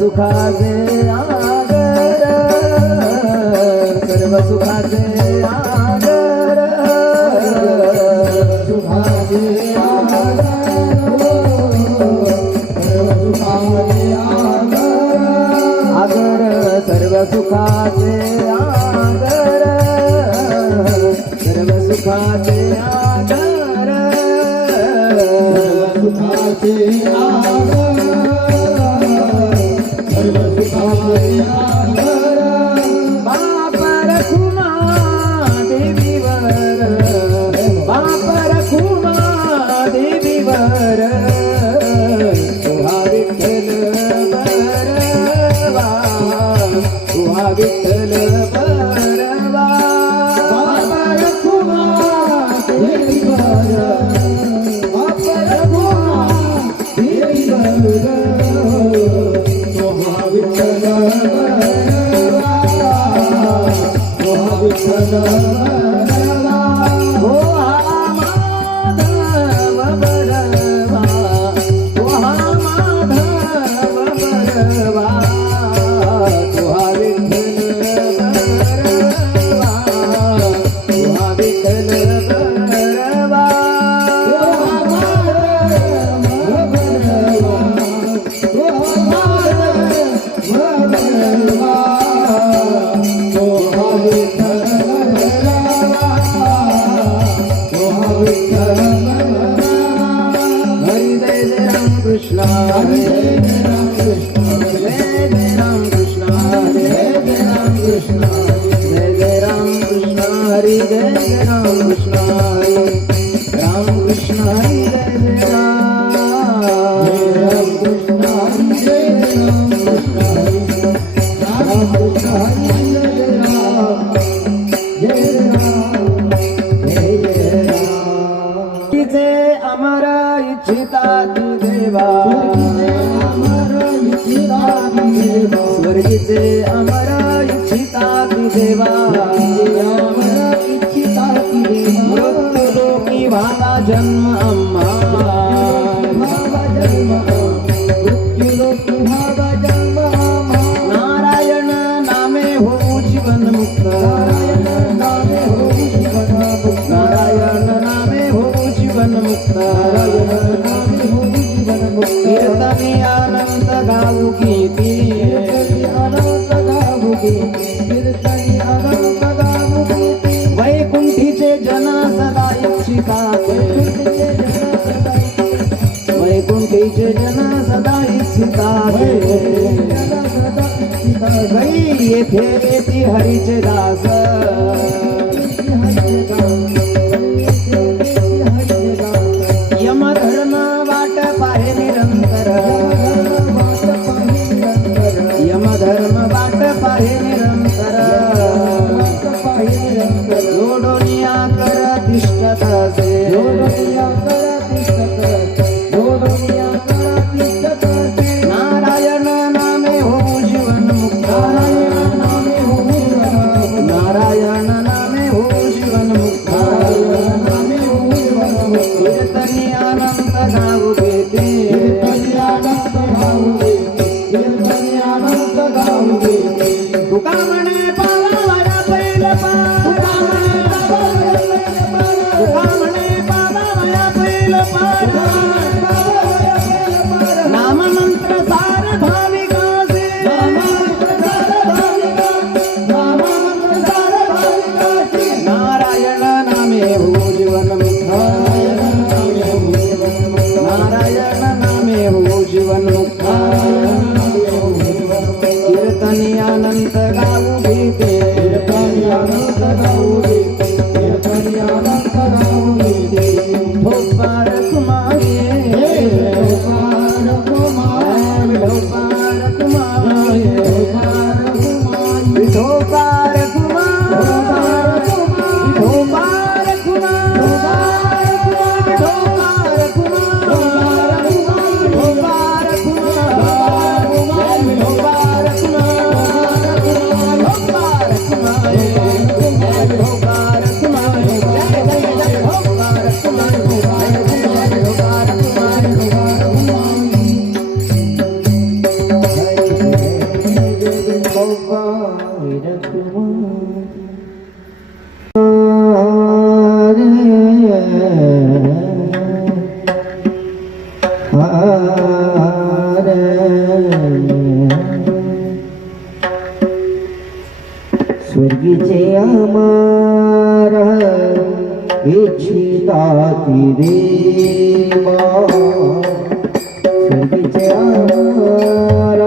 सुखाचे आगर सर्व सुखाचे आगर सुखाचे आगर आगर सर्व सुखाचे आगर सर्व सुखाचे आगर सुखाचे आगर बापर खुमा देवीवर बापर खुमा देवीवर तुहा विठ्ठल बरवा तुहा विठ्ठल बरवा बापर खुमा देवीवर बापर खुमा देवीवर अमर इच्छिता ती देवा स्वर्गीचे अमर इच्छिता ती देवा मृत्यू लोकी भावा जन्म अम्मा नारायण नामे हो जीवन मुक्त नारायण नामे हो जीवन मुक्त कीर्तनी अनंत गाऊ गीती वैकुंठीचे जन सदा इच्छिता वैकुंठीचे जन सदा इच्छिता गई येथे येती हरीचे दास यम धर्म वाट पाहे निरंतर यम धर्म वाट पाहे निरंतर जोडोनिया कर तिष्ठत असे नारायण नामे हो जीवन मुक्त नारायण नामे हो जीवन मुक्त कीर्तनी अनंत गाऊ घेते तुका म्हणे पावाया बैल तुका म्हणे पावाया बैल नाम मंत्र सार भाविकासे नारायण नामे हो जीवन मुक्त नारायण नामे हो जीवन मुक्त कीर्तनी अनंत गाऊ गीते भोपार कुमारी भोपार कुमारी भोपार स्वर्गीचे अमर इच्छिता ती देवा स्वर्गीचे अमर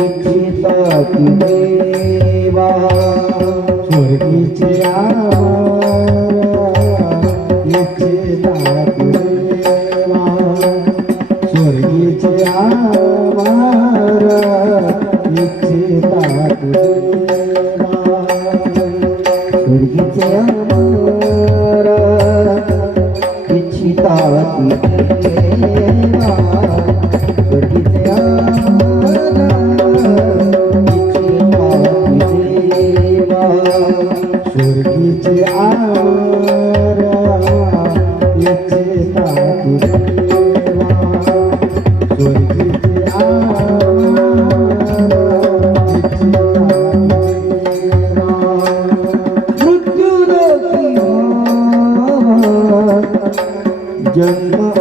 इच्छिता ती देवा स्वर्गीचे अमर इच्छिता ती देवा स्वर्गीचे अमर इच्छिता ती देवा स्वर्गीचे अमर इच्छिता ती देवा स्वर्गीचे अमर इच्छिता ती देवा स्वर्गीचे अमर इच्छिता ती देवा स्वर्गीचे जन्म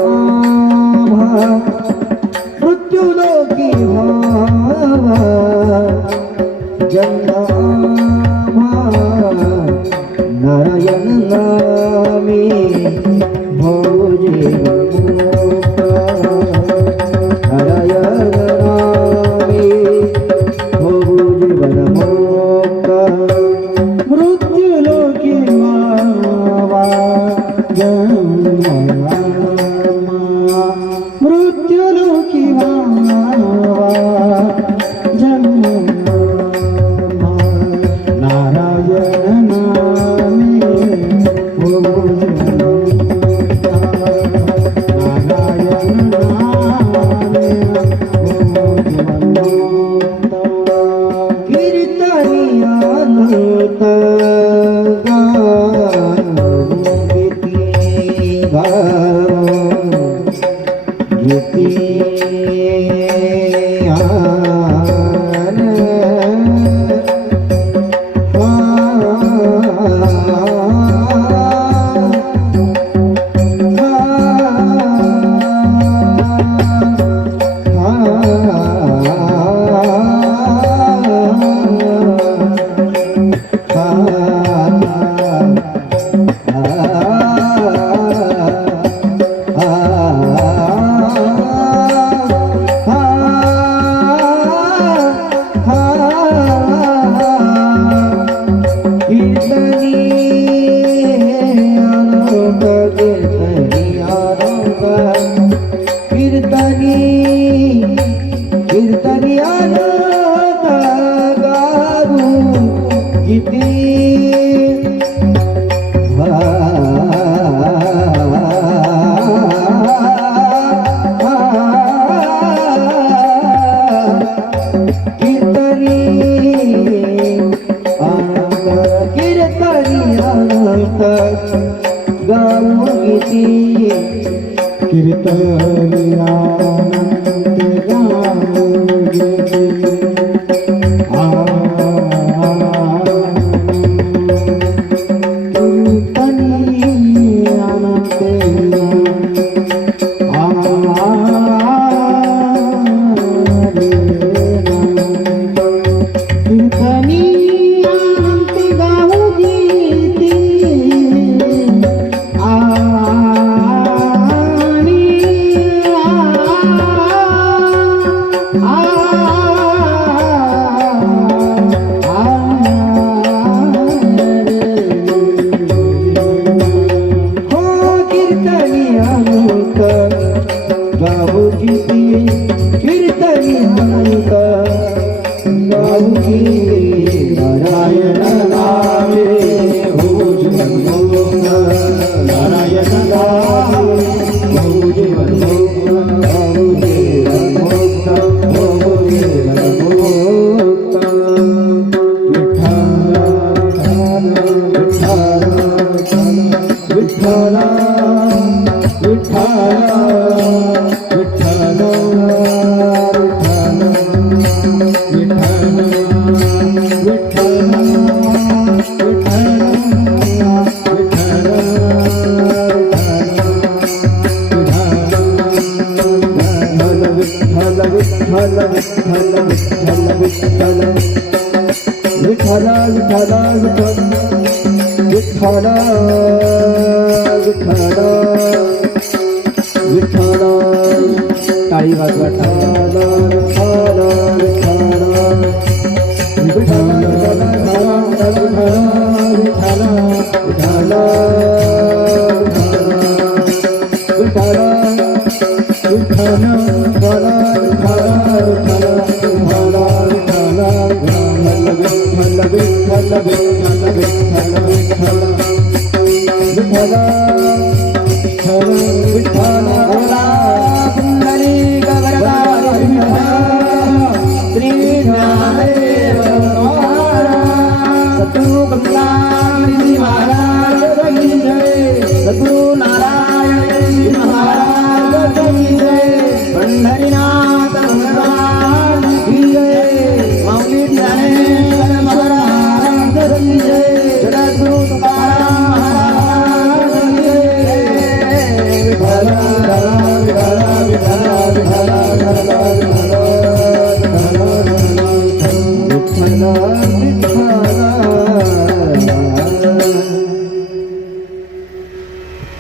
मृत्यू लोकी भावा जन्म नारायण नामी भोजे नारायण नामी भोजे वनमोक्ष मृत्यू लोकी भावा जन्म मृत्यु लोकी भावा टाळी वाजवा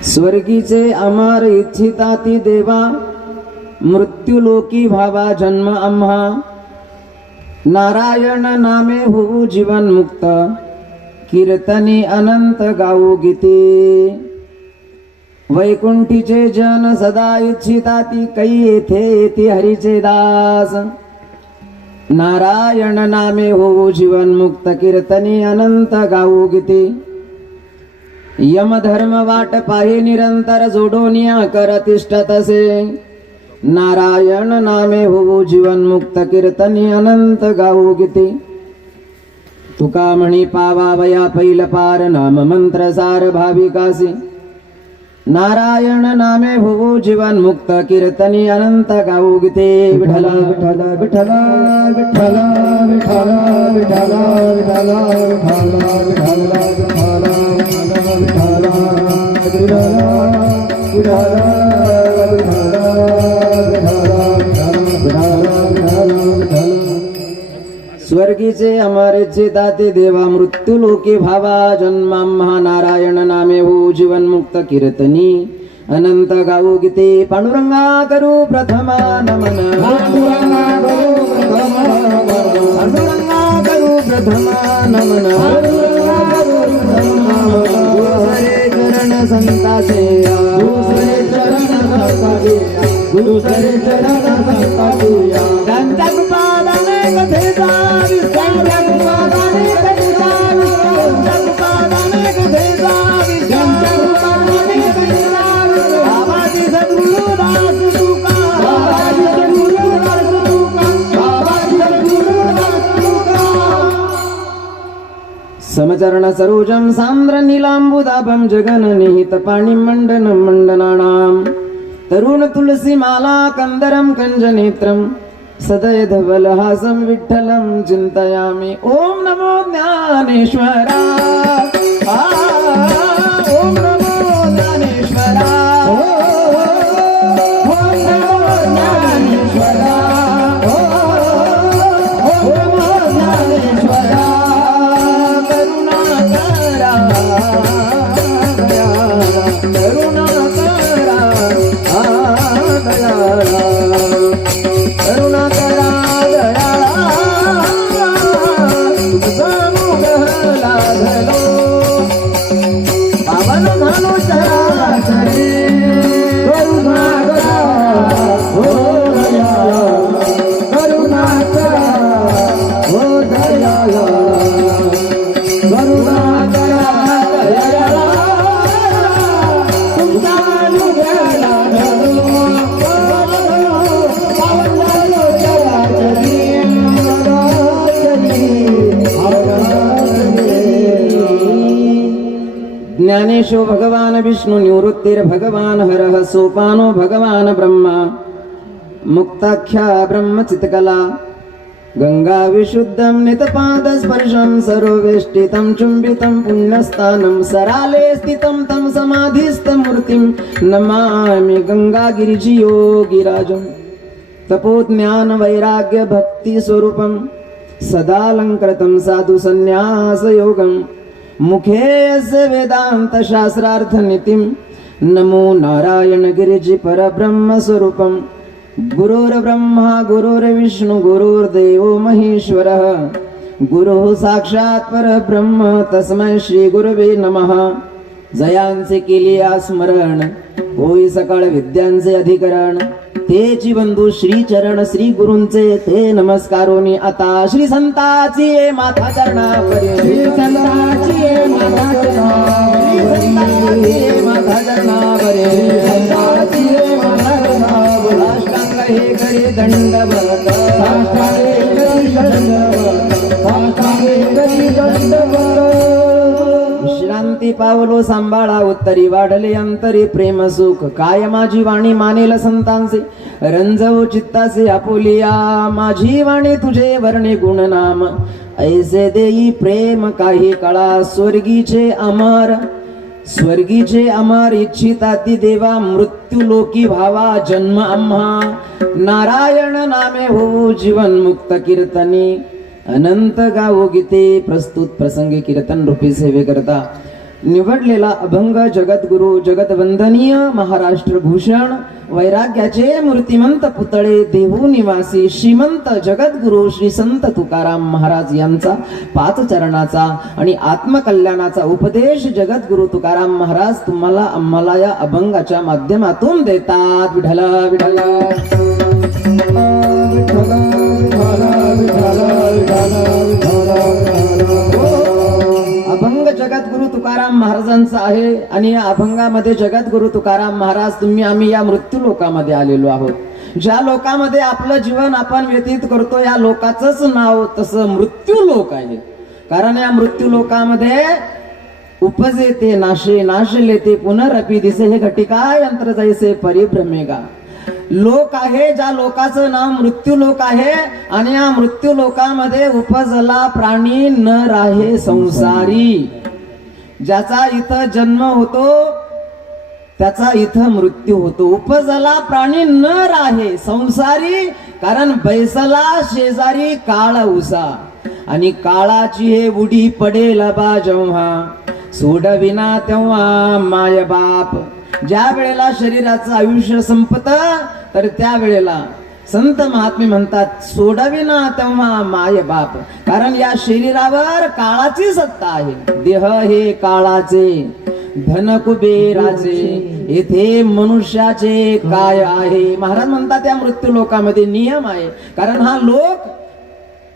स्वर्गीचे अमर इच्छिता ती देवा, मृत्यूलोकी भावा जन्म आम्हा। नारायण नामे होऊ जीवन मुक्त, कीर्तनी अनंत गाऊ गीते। वैकुंठीचे जन सदा इच्छिता ती, कै येथे येथे हरीचे दास। नारायण नामे होऊ जीवन मुक्त, कीर्तनी अनंत गाऊ गीते। यम धर्म वाट पाहे निरंतर, जोडोनिया कर तिष्ठ तसे। नारायण नामे होऊ जीवन मुक्त, कीर्तनी अनंत गाऊ गीते। तुका म्हणी पावावया पैल पार, नाम मंत्र सार भाविकासी। नारायण नामे भुवो जीवन मुक्त कीर्तनी अनंत गाऊ गीते विठला विठ्ठल विठ्ठल विठ्ठल विठ्ठल विठ्ठल विठ्ठल विठ्ठल स्वर्गीचे अमरेचे दाते देवा मृत्यू लोके भावा जन्मा महानारायण नामे हो जीवन मुक्त कीर्तनी अनंत गाऊ गीते पांडुरंगा करू प्रथमा नमन पांडुरंगा करू प्रथमा नमन दुसरे चरण संतासे दुसरे चरण संतासे त्यांच्या कृपादाने कथेचा विस्तार कृपादाने कथेचा विस्तार कृपादाने कथेचा विस्तार कृपादाने कथेचा विस्तार बाबाजी सद्गुरु दास तुका बाबाजी सद्गुरु दास तुका बाबाजी सद्गुरु दास तुका समचरण सरोजम सांद्र नीलांबुदाभं जगन निहित पाणी मंडनं मंडनानां तरुण तुलसी माला कंदरम कंजनेत्रम सदय धवलहासं विठ्ठलं चिंतयामि ओम नमो ज्ञानेश्वरा ओम नमो ज्ञानेश्वरा ओम नमो ज्ञानेश्वरा ओम नमो ज्ञानेश्वरा करुणा करा करुणा करा करुणा करा दयाळा पावन झालो चराचरे करुणा करा हो दयाळा करुणा करा हो दयाळा करुणा करा दयाळा तुमचा अनुग्रहाला ज्ञानेशो भगवान विष्णु निवृत्तिर भगवान हरः सोपानो भगवान ब्रह्मा मुक्ताख्या ब्रह्मचित्कला गंगा विशुद्धं नितपाद स्पर्शं सरोवेष्टितं चुंबितं पुण्यस्थानं सराले स्थितं तं समाधिस्थमूर्तिं नमामि गंगागिरिजियोगिराजं तपोज्ञान वैराग्य भक्ति स्वरूपं सदालंकृतं साधु संन्यास योगं मुखे यस्य वेदांत शास्त्रार्थ नीतिं नमो नारायण गिरिजि परब्रह्म स्वरूपं गुरुर्ब्रह्मा गुरुर्विष्णु गुरुर्देवो महेश्वरः गुरुः साक्षात् परब्रह्म तस्मै श्री गुरवे नमः जयांचे केले स्मरण होई सकाळ विद्यांचे अधिकरण तेची बंधू श्री चरण श्री गुरूंचे ते नमस्कारोनी आता श्री संताची माथा चरणावरी श्री संताची माथा चरणावरी श्री संताची माथा चरणावरी संताची माथा चरणावरी साष्टांग हे करी दंडवत साष्टांग हे करी दंडवत साष्टांग हे करी दंडवत विश्रांती पावलो सांभाळा उत्तरी वाढले अंतरी प्रेम सुख काय माझी वाणी मानेल संतांचे रंजव चित्तासे आपुलिया माझी वाणी तुझे वर्णे गुणनाम ऐसे देई प्रेम काही काळा स्वर्गीचे अमर इच्छिताती देवा मृत्यू लोकी भावा जन्म आम्हा नारायण नामे हो जीवन मुक्त कीर्तनी अनंत गावो गीते प्रस्तुत प्रसंगी कीर्तन रूपी सेवे करता निवडलेला अभंग जगद्गुरु जगतवंदनीय महाराष्ट्र भूषण वैराग्याचे मूर्तिमंत पुतळे देहू निवासी श्रीमंत जगद्गुरु श्री संत तुकाराम महाराज यांचा पाच चरणाचा आणि आत्मकल्याणाचा उपदेश जगद्गुरु तुकाराम महाराज तुम्हाला आम्हाला या अभंगाच्या माध्यमातून देतात विठला विठला अभंग जगद्गुरु तुकाराम महाराजांचा आहे आणि या अभंगामध्ये जगद्गुरु तुकाराम महाराज तुम्ही आम्ही या मृत्यू लोकामध्ये आलेलो आहोत ज्या लोकामध्ये आपलं जीवन आपण व्यतीत करतो या लोकाचंच नाव तसं मृत्यू लोक आहे कारण या मृत्यू लोकामध्ये उपजे ते नाशे नाशले ते पुनरपी दिसे हे घटिका यंत्र जैसे परिभ्रमेगा. लोक आहे ज्या लोकाचं नाव मृत्यू लोक आहे आणि या मृत्यू लोकामध्ये उपजला प्राणी नर आहे संसारी. ज्याचा इथं जन्म होतो त्याचा इथं मृत्यू होतो. उपजला प्राणी नर आहे संसारी, कारण बैसला शेजारी काळ उसा आणि काळाची हे उडी पडेल बा जेव्हा सोडविना तेव्हा माय बाप. ज्या वेळेला शरीराचं आयुष्य संपत तर त्या वेळेला संत महात्मे म्हणतात सोडविना तेव्हा माय बाप, कारण या शरीरावर काळाची सत्ता आहे. देह हे काळाचे धन कुबेराचे येथे मनुष्याचे काय आहे. महाराज म्हणतात या मृत्यू लोकामध्ये नियम आहे, कारण हा लोक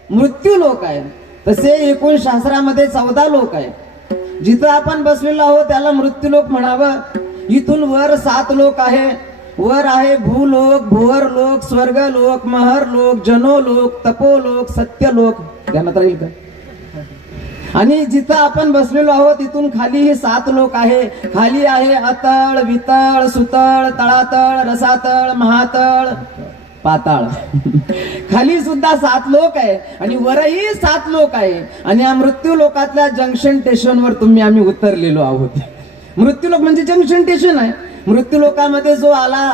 मृत्यू लोक आहे. तसे एकूण शास्त्रामध्ये 14 लोक आहे. जिथं आपण बसलेलो आहोत त्याला मृत्यू लोक म्हणावं. इथून वर 7 लोक आहे. वर आहे भूलोक, भुवर लोक, स्वर्ग लोक, महर लोक, जनो लोक, तपोलोक, सत्य लोक. ध्यानात राहील का? आणि जिथं आपण बसलेलो आहोत इथून खाली हे 7 लोक आहे. खाली आहे अतळ, वितळ, सुतळ, तळातळ, रसातळ, महातळ, पाताळ. खाली सुद्धा 7 लोक आहे आणि वरही 7 लोक आहे. आणि या मृत्यू लोकातल्या जंक्शन स्टेशनवर आम्ही उतरलेलो आहोत. मृत्यू लोक म्हणजे जंक्शन स्टेशन आहे. मृत्यू लोकामध्ये जो आला,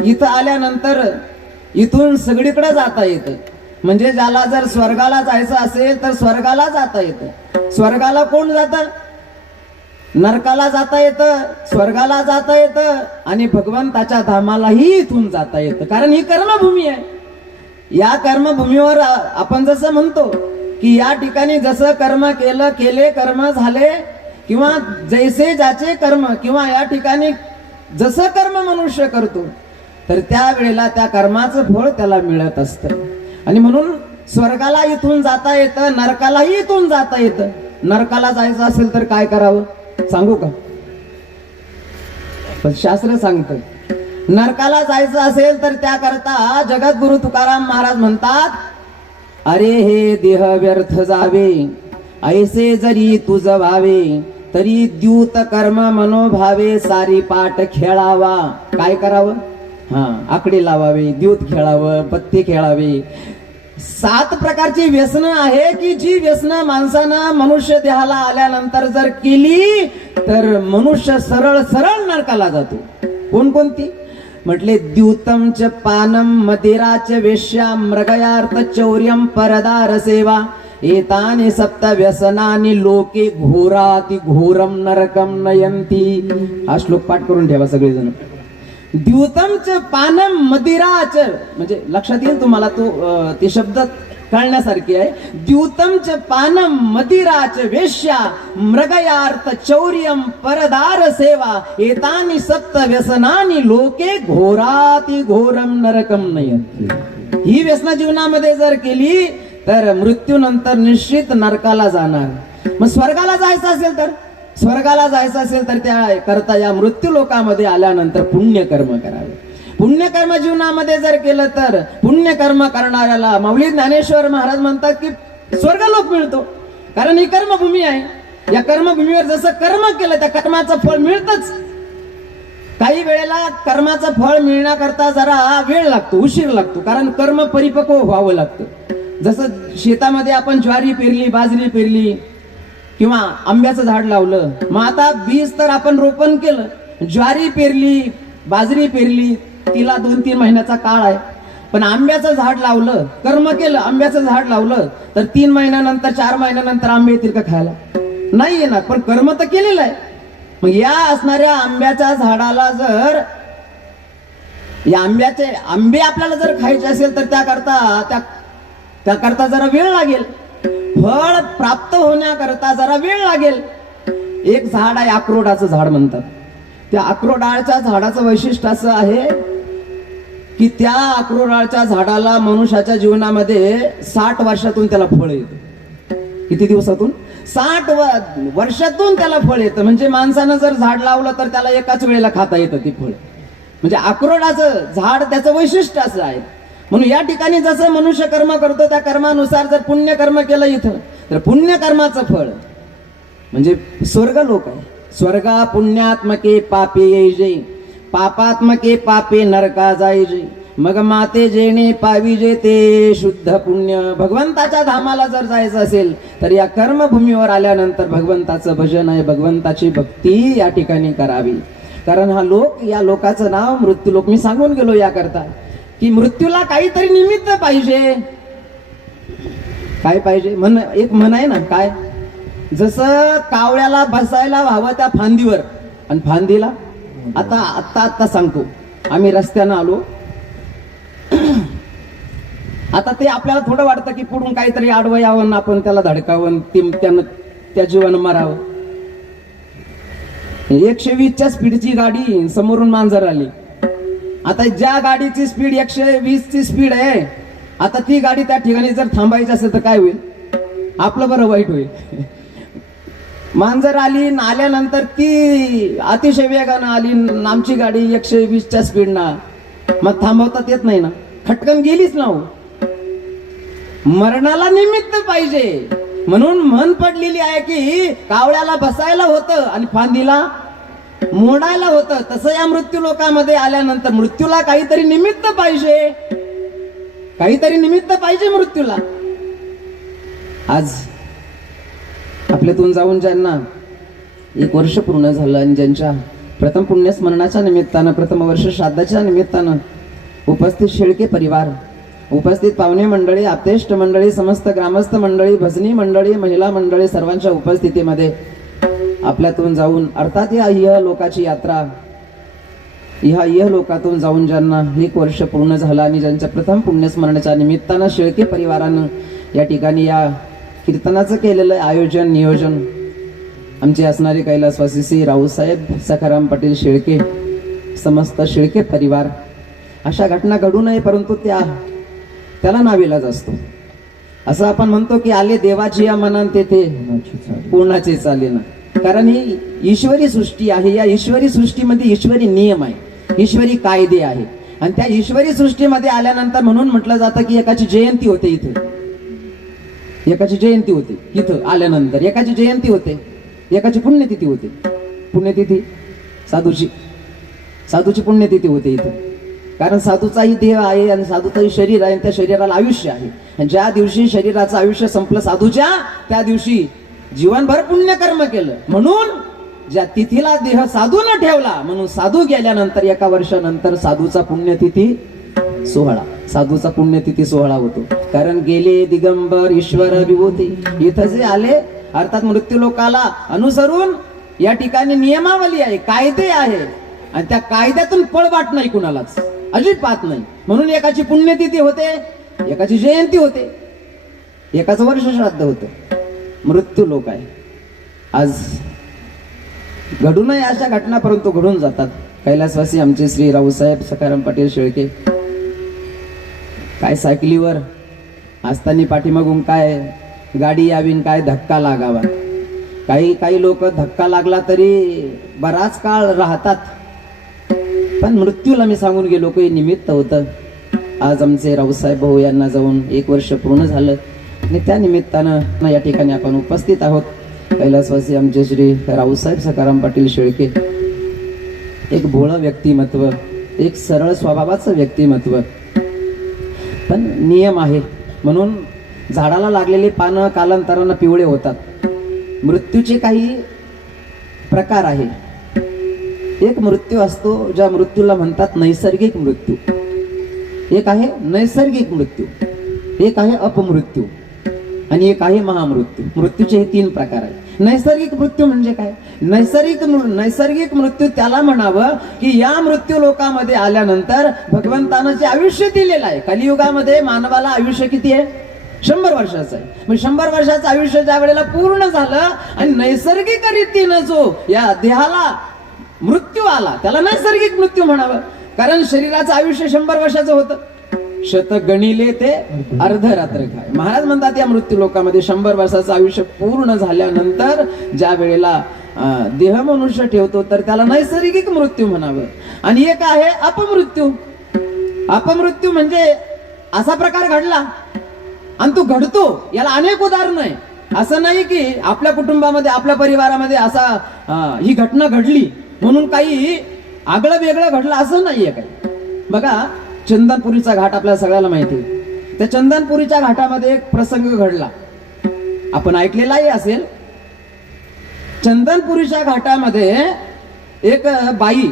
इथं आल्यानंतर इथून सगळीकडे जाता येतं. म्हणजे ज्याला जर स्वर्गाला जायचं असेल तर स्वर्गाला जाता येतं. स्वर्गाला कोण जातं? नरकाला जाता येतं, स्वर्गाला जाता येतं आणि भगवंताच्या धामालाही इथून जाता येतं, कारण ही कर्मभूमी आहे. या कर्मभूमीवर आपण जसं म्हणतो की या ठिकाणी जसं कर्म केले कर्म झाले, किंवा जैसे ज्याचे कर्म, किंवा या ठिकाणी जसं कर्म मनुष्य करतो तर त्या वेळेला त्या कर्माचं फळ त्याला मिळत असतं. आणि म्हणून स्वर्गाला इथून जाता येतं, नरकालाही इथून जाता येतं. नरकाला जायचं असेल तर काय करावं सांगू का? पण शास्त्र सांगतं नरकाला जायचं असेल तर त्याकरता जगद्गुरु तुकाराम महाराज म्हणतात, अरे हे देह व्यर्थ जावे, ऐसे जरी तुझ व्हावे, तरी द्यूत कर्म मनोभावे, सारी पाठ खेळावा. काय करावं? आकडे लावावे, द्यूत खेळावं, पत्ते खेळावे. 7 प्रकारची व्यसनं आहे की जी व्यसनं माणसानं मनुष्य देहाला आल्यानंतर जर केली तर मनुष्य सरळ सरळ नरकाला जातो. कोणकोणती? म्हटले द्यूतम च पानम, मदिराच वेश्या, मृगयार्थ चौर्यम, परदार सेवा, एतानि 7 व्यसनानि लोके घोराति घोरम नरकम नयंती. हा श्लोक पाठ करून ठेवा सगळेजण. द्यूतम च पानम मदिराच, म्हणजे लक्षात येईल तुम्हाला ते शब्द कळण्यासारखे आहे. द्यूतम च पानम मदिराच वेश्या, मृगयार्थ चौर्यम, परदार सेवा, एतानि 7 व्यसनानि लोके घोराति घोरम नरकम नयंती. ही व्यसना जीवनामध्ये जर केली तर मृत्यूनंतर निश्चित नरकाला जाणार. मग स्वर्गाला जायचं असेल तर त्या करता या मृत्यू लोकामध्ये आल्यानंतर पुण्यकर्म करावे. पुण्यकर्म जीवनामध्ये जर केलं तर पुण्यकर्म करणाऱ्याला माऊली ज्ञानेश्वर महाराज म्हणतात की स्वर्गलोक मिळतो, कारण ही कर्मभूमी आहे. या कर्मभूमीवर जसं कर्म केलं त्या कर्माचं फळ मिळतच. काही वेळेला कर्माचं फळ मिळण्याकरता जरा वेळ लागतो, उशीर लागतो, कारण कर्म परिपक्व व्हावं लागतं. जसं शेतामध्ये आपण ज्वारी पेरली, बाजरी पेरली किंवा आंब्याचं झाड लावलं, मग आता बीज तर आपण रोपण केलं, ज्वारी पेरली, बाजरी पेरली, तिला 2-3 महिन्याचा काळ आहे. पण आंब्याचं झाड लावलं, कर्म केलं, आंब्याचं झाड लावलं तर 3 महिन्यानंतर 4 महिन्यानंतर आंबे येतील का खायला? नाही येणार, पण कर्म तर केलेलं आहे. मग या असणाऱ्या आंब्याच्या झाडाला जर या आंबे आपल्याला जर खायचे असेल तर त्याकरता जरा वेळ लागेल. फळ प्राप्त होण्याकरता जरा वेळ लागेल. एक झाड आहे, अक्रोडाचं झाड म्हणतात. त्या अक्रोडाच्या झाडाचं वैशिष्ट्य असं आहे की त्या अक्रोडाच्या झाडाला मनुष्याच्या जीवनामध्ये 60 वर्षातून त्याला फळ येतं. किती दिवसातून? 60 वर्षातून त्याला फळ येतं. म्हणजे माणसानं जर झाड लावलं तर त्याला एकाच वेळेला खाता येतं ते फळ. म्हणजे अक्रोडाचं झाड त्याचं वैशिष्ट्य असं आहे. म्हणून या ठिकाणी जसं मनुष्य कर्म करतो त्या कर्मानुसार जर पुण्यकर्म केलं इथं तर पुण्यकर्माचं फळ म्हणजे स्वर्ग लोक आहे. स्वर्गा पुण्यात्मके पापे येजे, पापात्मके पापे नरका जायजे, मग माते जेणे पाविजे ते शुद्ध पुण्य. भगवंताच्या धामाला जर जायचं असेल तर या कर्मभूमीवर आल्यानंतर भगवंताचं भजन आहे, भगवंताची भक्ती या ठिकाणी करावी. कारण हा लोक, या लोकाचं नाव मृत्यू लोक. मी सांगून गेलो याकरता की मृत्यूला काहीतरी निमित्त पाहिजे. काय पाहिजे? एक म्हण आहे ना, काय? जसं कावळ्याला बसायला व्हावं त्या फांदीवर, आणि फांदीला आता सांगतो, आम्ही रस्त्यानं आलो. आता ते आपल्याला थोडं वाटतं की पुढून काहीतरी आडवं यावं, आपण त्याला धडकावं, त्यानं त्या जीवानं मारावं. 120च्या स्पीडची गाडी समोरून मांजर आली. आता ज्या गाडीची स्पीड 120ची स्पीड आहे, आता ती गाडी त्या ठिकाणी जर थांबायची असेल तर काय होईल? आपलं बरं वाईट होईल. मांजर आली, आल्यानंतर ती अतिशय वेगानं आली, आमची गाडी 120च्या स्पीडनं, मग थांबवतात येत नाही ना, खटकन गेलीच ना हो. मरणाला निमित्त पाहिजे, म्हणून म्हण पडलेली आहे की कावळ्याला बसायला होतं आणि फांदीला मोडायला होतं. तसं या मृत्यू लोकांमध्ये आल्यानंतर मृत्यूला काहीतरी निमित्त पाहिजे, काहीतरी निमित्त पाहिजे मृत्यूला. आज आपल्यातून जाऊन ज्यांना 1 वर्ष पूर्ण झालं आणि ज्यांच्या प्रथम पुण्यस्मरणाच्या निमित्तानं, प्रथम वर्ष श्राद्धाच्या निमित्तानं उपस्थित शेळके परिवार, उपस्थित पाहुणे मंडळी, आप्तेष्ट मंडळी, समस्त ग्रामस्थ मंडळी, भजनी मंडळी, महिला मंडळी, सर्वांच्या उपस्थितीमध्ये आपल्यातून जाऊन, अर्थात या इह लोकाची यात्रा, ह्या इह लोकातून जाऊन ज्यांना 1 वर्ष पूर्ण झालं आणि ज्यांच्या प्रथम पुण्यस्मरणाच्या निमित्तानं शेळके परिवारानं या ठिकाणी या कीर्तनाचं केलेलं आयोजन, नियोजन आमचे असणारे कैलासवासी श्री रावसाहेब सखाराम पाटील शेळके, समस्त शेळके परिवार. अशा घटना घडू नये, परंतु त्याला नाविलाज असतो. असं आपण म्हणतो की आले देवाची या मनात तेथे पूर्णाचे चाले ना. कारण ही ईश्वरी सृष्टी आहे. या ईश्वरी सृष्टीमध्ये ईश्वरी नियम आहे, ईश्वरी कायदे आहे. आणि त्या ईश्वरी सृष्टीमध्ये आल्यानंतर म्हणून म्हटलं जातं की एकाची जयंती होते इथं, एकाची जयंती होते इथं आल्यानंतर, एकाची जयंती होते, एकाची पुण्यतिथी होते. पुण्यतिथी साधूची पुण्यतिथी होते इथं. कारण साधूचाही देह आहे आणि साधूचाही शरीर आहे आणि त्या शरीराला आयुष्य आहे. आणि ज्या दिवशी शरीराचं आयुष्य संपलं साधूच्या, त्या दिवशी जीवनभर पुण्यकर्म केलं, म्हणून ज्या तिथीला देह साधून ठेवला, म्हणून साधू गेल्यानंतर 1 वर्षानंतर साधूचा पुण्यतिथी सोहळा, साधूचा पुण्यतिथी सोहळा होतो. कारण गेले दिगंबर ईश्वर विभूती, इथं जे आले अर्थात मृत्यू लोकाला अनुसरून या ठिकाणी नियमावली आहे, कायदे आहे, आणि त्या कायद्यातून पळवाट नाही कुणालाच, अजिबात नाही. म्हणून एकाची पुण्यतिथी होते, एकाची जयंती होते, एकाचं वर्ष श्राद्ध होतं. मृत्यू लोक आहे. आज घडू नये अशा घटना, परंतु घडून जातात. कैलासवासी आमचे श्री रावसाहेब सखाराम पाटील शेळके काय सायकलीवर असताना पाठीमागून काय गाडी यावी, काय धक्का लागावा. काही लोक धक्का लागला तरी बराच काळ राहतात, पण मृत्यूला मी सांगून गेलो की निमित्त होतं. आज आमचे रावसाहेब भाऊ यांना जाऊन 1 वर्ष पूर्ण झालं आणि त्या निमित्तानं या ठिकाणी आपण उपस्थित आहोत. कैलासवासी आमचे श्री रावसाहेब सखाराम पाटील शेळके, एक भोळं व्यक्तिमत्व, एक सरळ स्वभावाचं व्यक्तिमत्व, पण नियम आहे. म्हणून झाडाला लागलेले पानं कालांतरानं पिवळे होतात. मृत्यूचे काही प्रकार आहे. एक मृत्यू असतो ज्या मृत्यूला म्हणतात नैसर्गिक मृत्यू, एक आहे नैसर्गिक मृत्यू, एक आहे अपमृत्यू आणि एक आहे महामृत्यू. मृत्यूचे हे 3 प्रकार आहेत. नैसर्गिक मृत्यू म्हणजे काय? नैसर्गिक मृत्यू त्याला म्हणावं की या मृत्यू लोकांमध्ये आल्यानंतर भगवंतानं जे आयुष्य दिलेलं आहे, कलियुगामध्ये मानवाला आयुष्य किती आहे? 100 वर्षाचं आहे. मग 100 वर्षाचं आयुष्य ज्या वेळेला पूर्ण झालं आणि नैसर्गिक रीतीनं जो या देहाला मृत्यू आला, त्याला नैसर्गिक मृत्यू म्हणावं. कारण शरीराचं आयुष्य 100 वर्षाचं होतं. शत गणिले ते अर्धरात्र काय. महाराज म्हणतात या मृत्यू लोकांमध्ये 100 वर्षाचं आयुष्य पूर्ण झाल्यानंतर ज्या वेळेला देह मनुष्य ठेवतो तर त्याला नैसर्गिक मृत्यू म्हणावं. आणि एक आहे अपमृत्यू. अपमृत्यू म्हणजे असा प्रकार घडला आणि तो घडतो, याला अनेक उदाहरणं आहे. असं नाही की आपल्या कुटुंबामध्ये आपल्या परिवारामध्ये असा ही घटना घडली म्हणून काही आगळं वेगळं घडलं असं नाहीये काही. बघा, चंदनपुरीचा घाट आपल्याला सगळ्याला माहिती आहे. त्या चंदनपुरीच्या घाटामध्ये एक प्रसंग घडला, आपण ऐकलेलाही असेल. चंदनपुरीच्या घाटामध्ये एक बाई,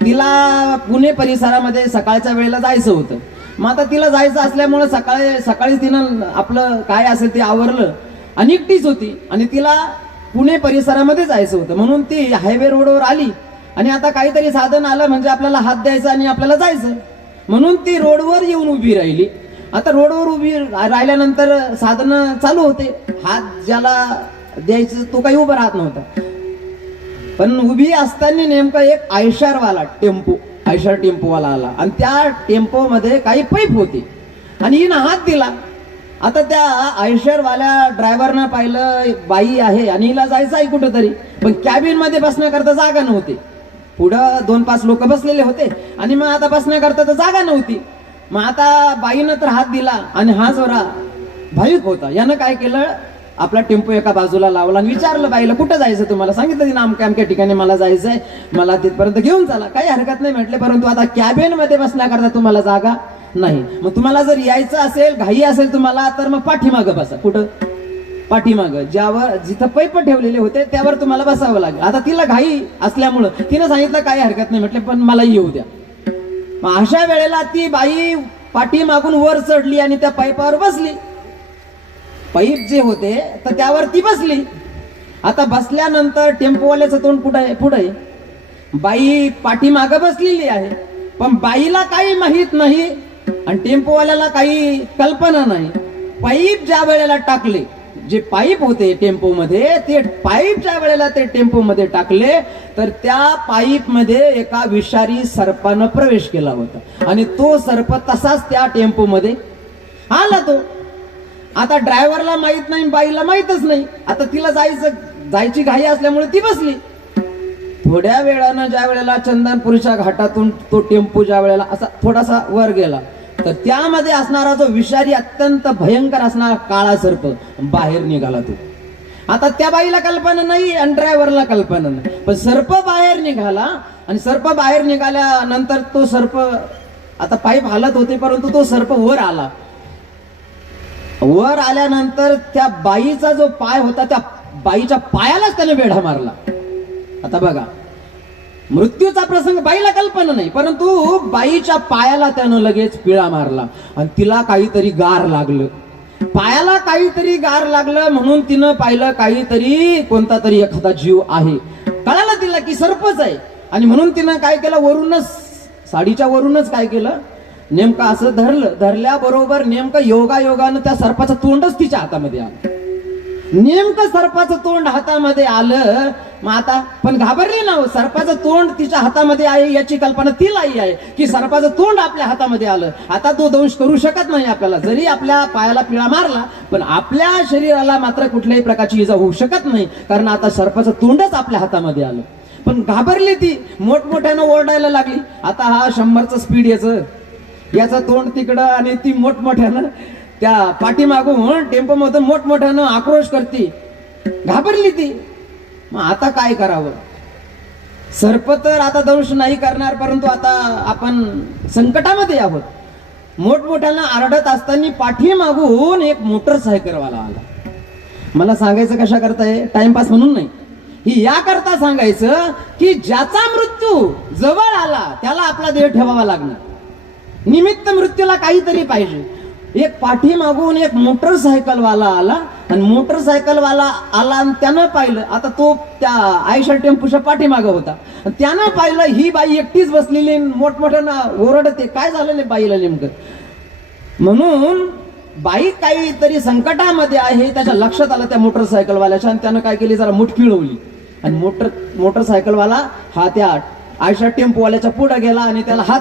तिला पुणे परिसरामध्ये सकाळच्या वेळेला जायचं होतं. मग आता तिला जायचं असल्यामुळं सकाळीच तिनं आपलं काय असेल ते आवरलं आणि एकटीच होती आणि तिला पुणे परिसरामध्ये जायचं होतं. म्हणून ती हायवे रोडवर आली आणि आता काहीतरी साधन आलं म्हणजे आपल्याला हात द्यायचा आणि आपल्याला जायचं, म्हणून ती रोडवर येऊन उभी राहिली. आता रोडवर उभी राहिल्यानंतर साधन चालू होते, हात ज्याला द्यायचं तो काही उभा राहत नव्हता. पण उभी असताना नेमका एक आयशर टेम्पोवाला आला आणि त्या टेम्पोमध्ये काही पाईप होते आणि हिनं हात दिला. आता त्या आयशरवाल्या ड्रायव्हरनं पाहिलं बाई आहे आणि हिला जायचं आहे कुठंतरी, पण कॅबिन मध्ये बसण्याकरता जागा नव्हती. पुढं 2-5 लोक बसलेले होते आणि मग आता बसण्याकरता तर जागा नव्हती. मग आता बाईनं तर हात दिला आणि हा जरा भाविक होता, यानं काय केलं, आपला टेम्पो एका बाजूला लावला आणि विचारलं बाईला, कुठं जायचं तुम्हाला? सांगितलं तिनं अमक्या ठिकाणी मला जायचंय, मला तिथपर्यंत घेऊन चला. काही हरकत नाही म्हटले, परंतु आता कॅबिन मध्ये बसण्याकरता तुम्हाला जागा नाही. मग तुम्हाला जर यायचं असेल, घाई असेल तुम्हाला, तर मग पाठीमागं बसा. कुठं? पाठीमागं, जिथं पैप ठेवलेले होते त्यावर तुम्हाला बसावं लागेल. आता तिला घाई असल्यामुळं तिनं सांगितलं काही हरकत नाही म्हटले, पण मला येऊ द्या. मग अशा वेळेला ती बाई पाठीमागून वर चढली आणि त्या पाईपावर बसली. पाईप जे होते तर त्यावर ती बसली. आता बसल्यानंतर टेम्पोवाल्याचं तोंड कुठं आहे? पुढे. बाई पाठीमागं बसलेली आहे, पण बाईला काही माहित नाही आणि टेम्पोवाल्याला काही कल्पना नाही. पाईप ज्या वेळेला टाकले, जे पाईप होते टेम्पोमध्ये, ते पाईप ज्या वेळेला ते टेम्पोमध्ये टाकले तर त्या पाईप मध्ये एका विषारी सर्पानं प्रवेश केला होता आणि तो सर्प तसाच त्या टेम्पोमध्ये आला. तो आता ड्रायव्हरला माहित नाही, बाईला माहितच नाही. आता तिला जायची घाई असल्यामुळे ती बसली. थोड्या वेळानं ज्या वेळेला चंदनपुरीच्या घाटातून तो टेम्पो ज्या वेळेला असा थोडासा वर गेला तर त्यामध्ये असणारा जो विषारी अत्यंत भयंकर असणारा काळा सर्प बाहेर निघाला. तो आता त्या बाईला कल्पना नाही आणि ड्रायव्हरला कल्पना नाही, पण सर्प बाहेर निघाला आणि सर्प बाहेर निघाल्यानंतर तो सर्प, आता पाईप हालत होते परंतु तो सर्प वर आला. वर आल्यानंतर त्या बाईचा जो पाय होता त्या बाईच्या पायालाच त्याने वेढा मारला. आता बघा, मृत्यूचा प्रसंग, बाईला कल्पना नाही परंतु बाईच्या पायाला त्यानं लगेच पिळा मारला आणि तिला काहीतरी गार लागलं, पायाला काहीतरी गार लागलं. म्हणून तिनं पाहिलं काहीतरी, कोणता तरी एखादा जीव आहे. कळालं तिला की सर्पच आहे आणि म्हणून तिनं काय केलं, वरूनच, साडीच्या वरूनच काय केलं, नेमकं असं धरल्याबरोबर नेमकं योगायोगानं त्या सर्पाचं तोंडच तिच्या हातामध्ये आलं. नेमकं सर्पाचं तोंड हातामध्ये आलं. मग आता पण घाबरली ना, सर्पाचं तोंड तिच्या हातामध्ये आहे याची कल्पना तिलाही आहे की सर्पाचं तोंड आपल्या हातामध्ये आलं. आता तो दंश करू शकत नाही आपल्याला, जरी आपल्या पायाला पिळा मारला पण आपल्या शरीराला मात्र कुठल्याही प्रकारची इजा होऊ शकत नाही, कारण आता सर्पाचं तोंडच आपल्या हातामध्ये आलं. पण घाबरली ती, मोठमोठ्यानं ओरडायला लागली. आता हा 100चं स्पीड याचं तोंड तिकडं आणि ती मोठमोठ्यानं त्या पाठीमागून टेम्पो मधून मोठमोठ्यानं आक्रोश करते. घाबरली ती. मग आता काय करावं? सर्प तर आता दंश नाही करणार, परंतु आता आपण संकटामध्ये आहोत. मोठमोठ्यानं आरडत असताना पाठीमागून एक मोटरसायकलवाला आला. मला सांगायचं कशा करताय, टाइमपास म्हणून नाही, ही याकरता सांगायचं की ज्याचा मृत्यू जवळ आला त्याला आपला देह ठेवावा लागणार. निमित्त मृत्यूला काहीतरी पाहिजे. एक पाठीमागून एक मोटरसायकलवाला आला आणि मोटरसायकलवाला आला आणि त्यानं पाहिलं, आता तो त्या आयशर टेम्पोच्या पाठीमागं होता, त्यानं पाहिलं ही बाई एकटीच बसलेली मोठमोठ्यानं ओरडते. काय झालेलं बाईला नेमकं? म्हणून बाई काहीतरी संकटामध्ये आहे त्याच्या लक्षात आलं त्या मोटरसायकलवाल्याच्या आणि त्यानं काय केली, जरा मुठ पिळवली आणि मोटरसायकलवाला हा त्या आयशर टेम्पोवाल्याच्या पुढे गेला आणि त्याला हात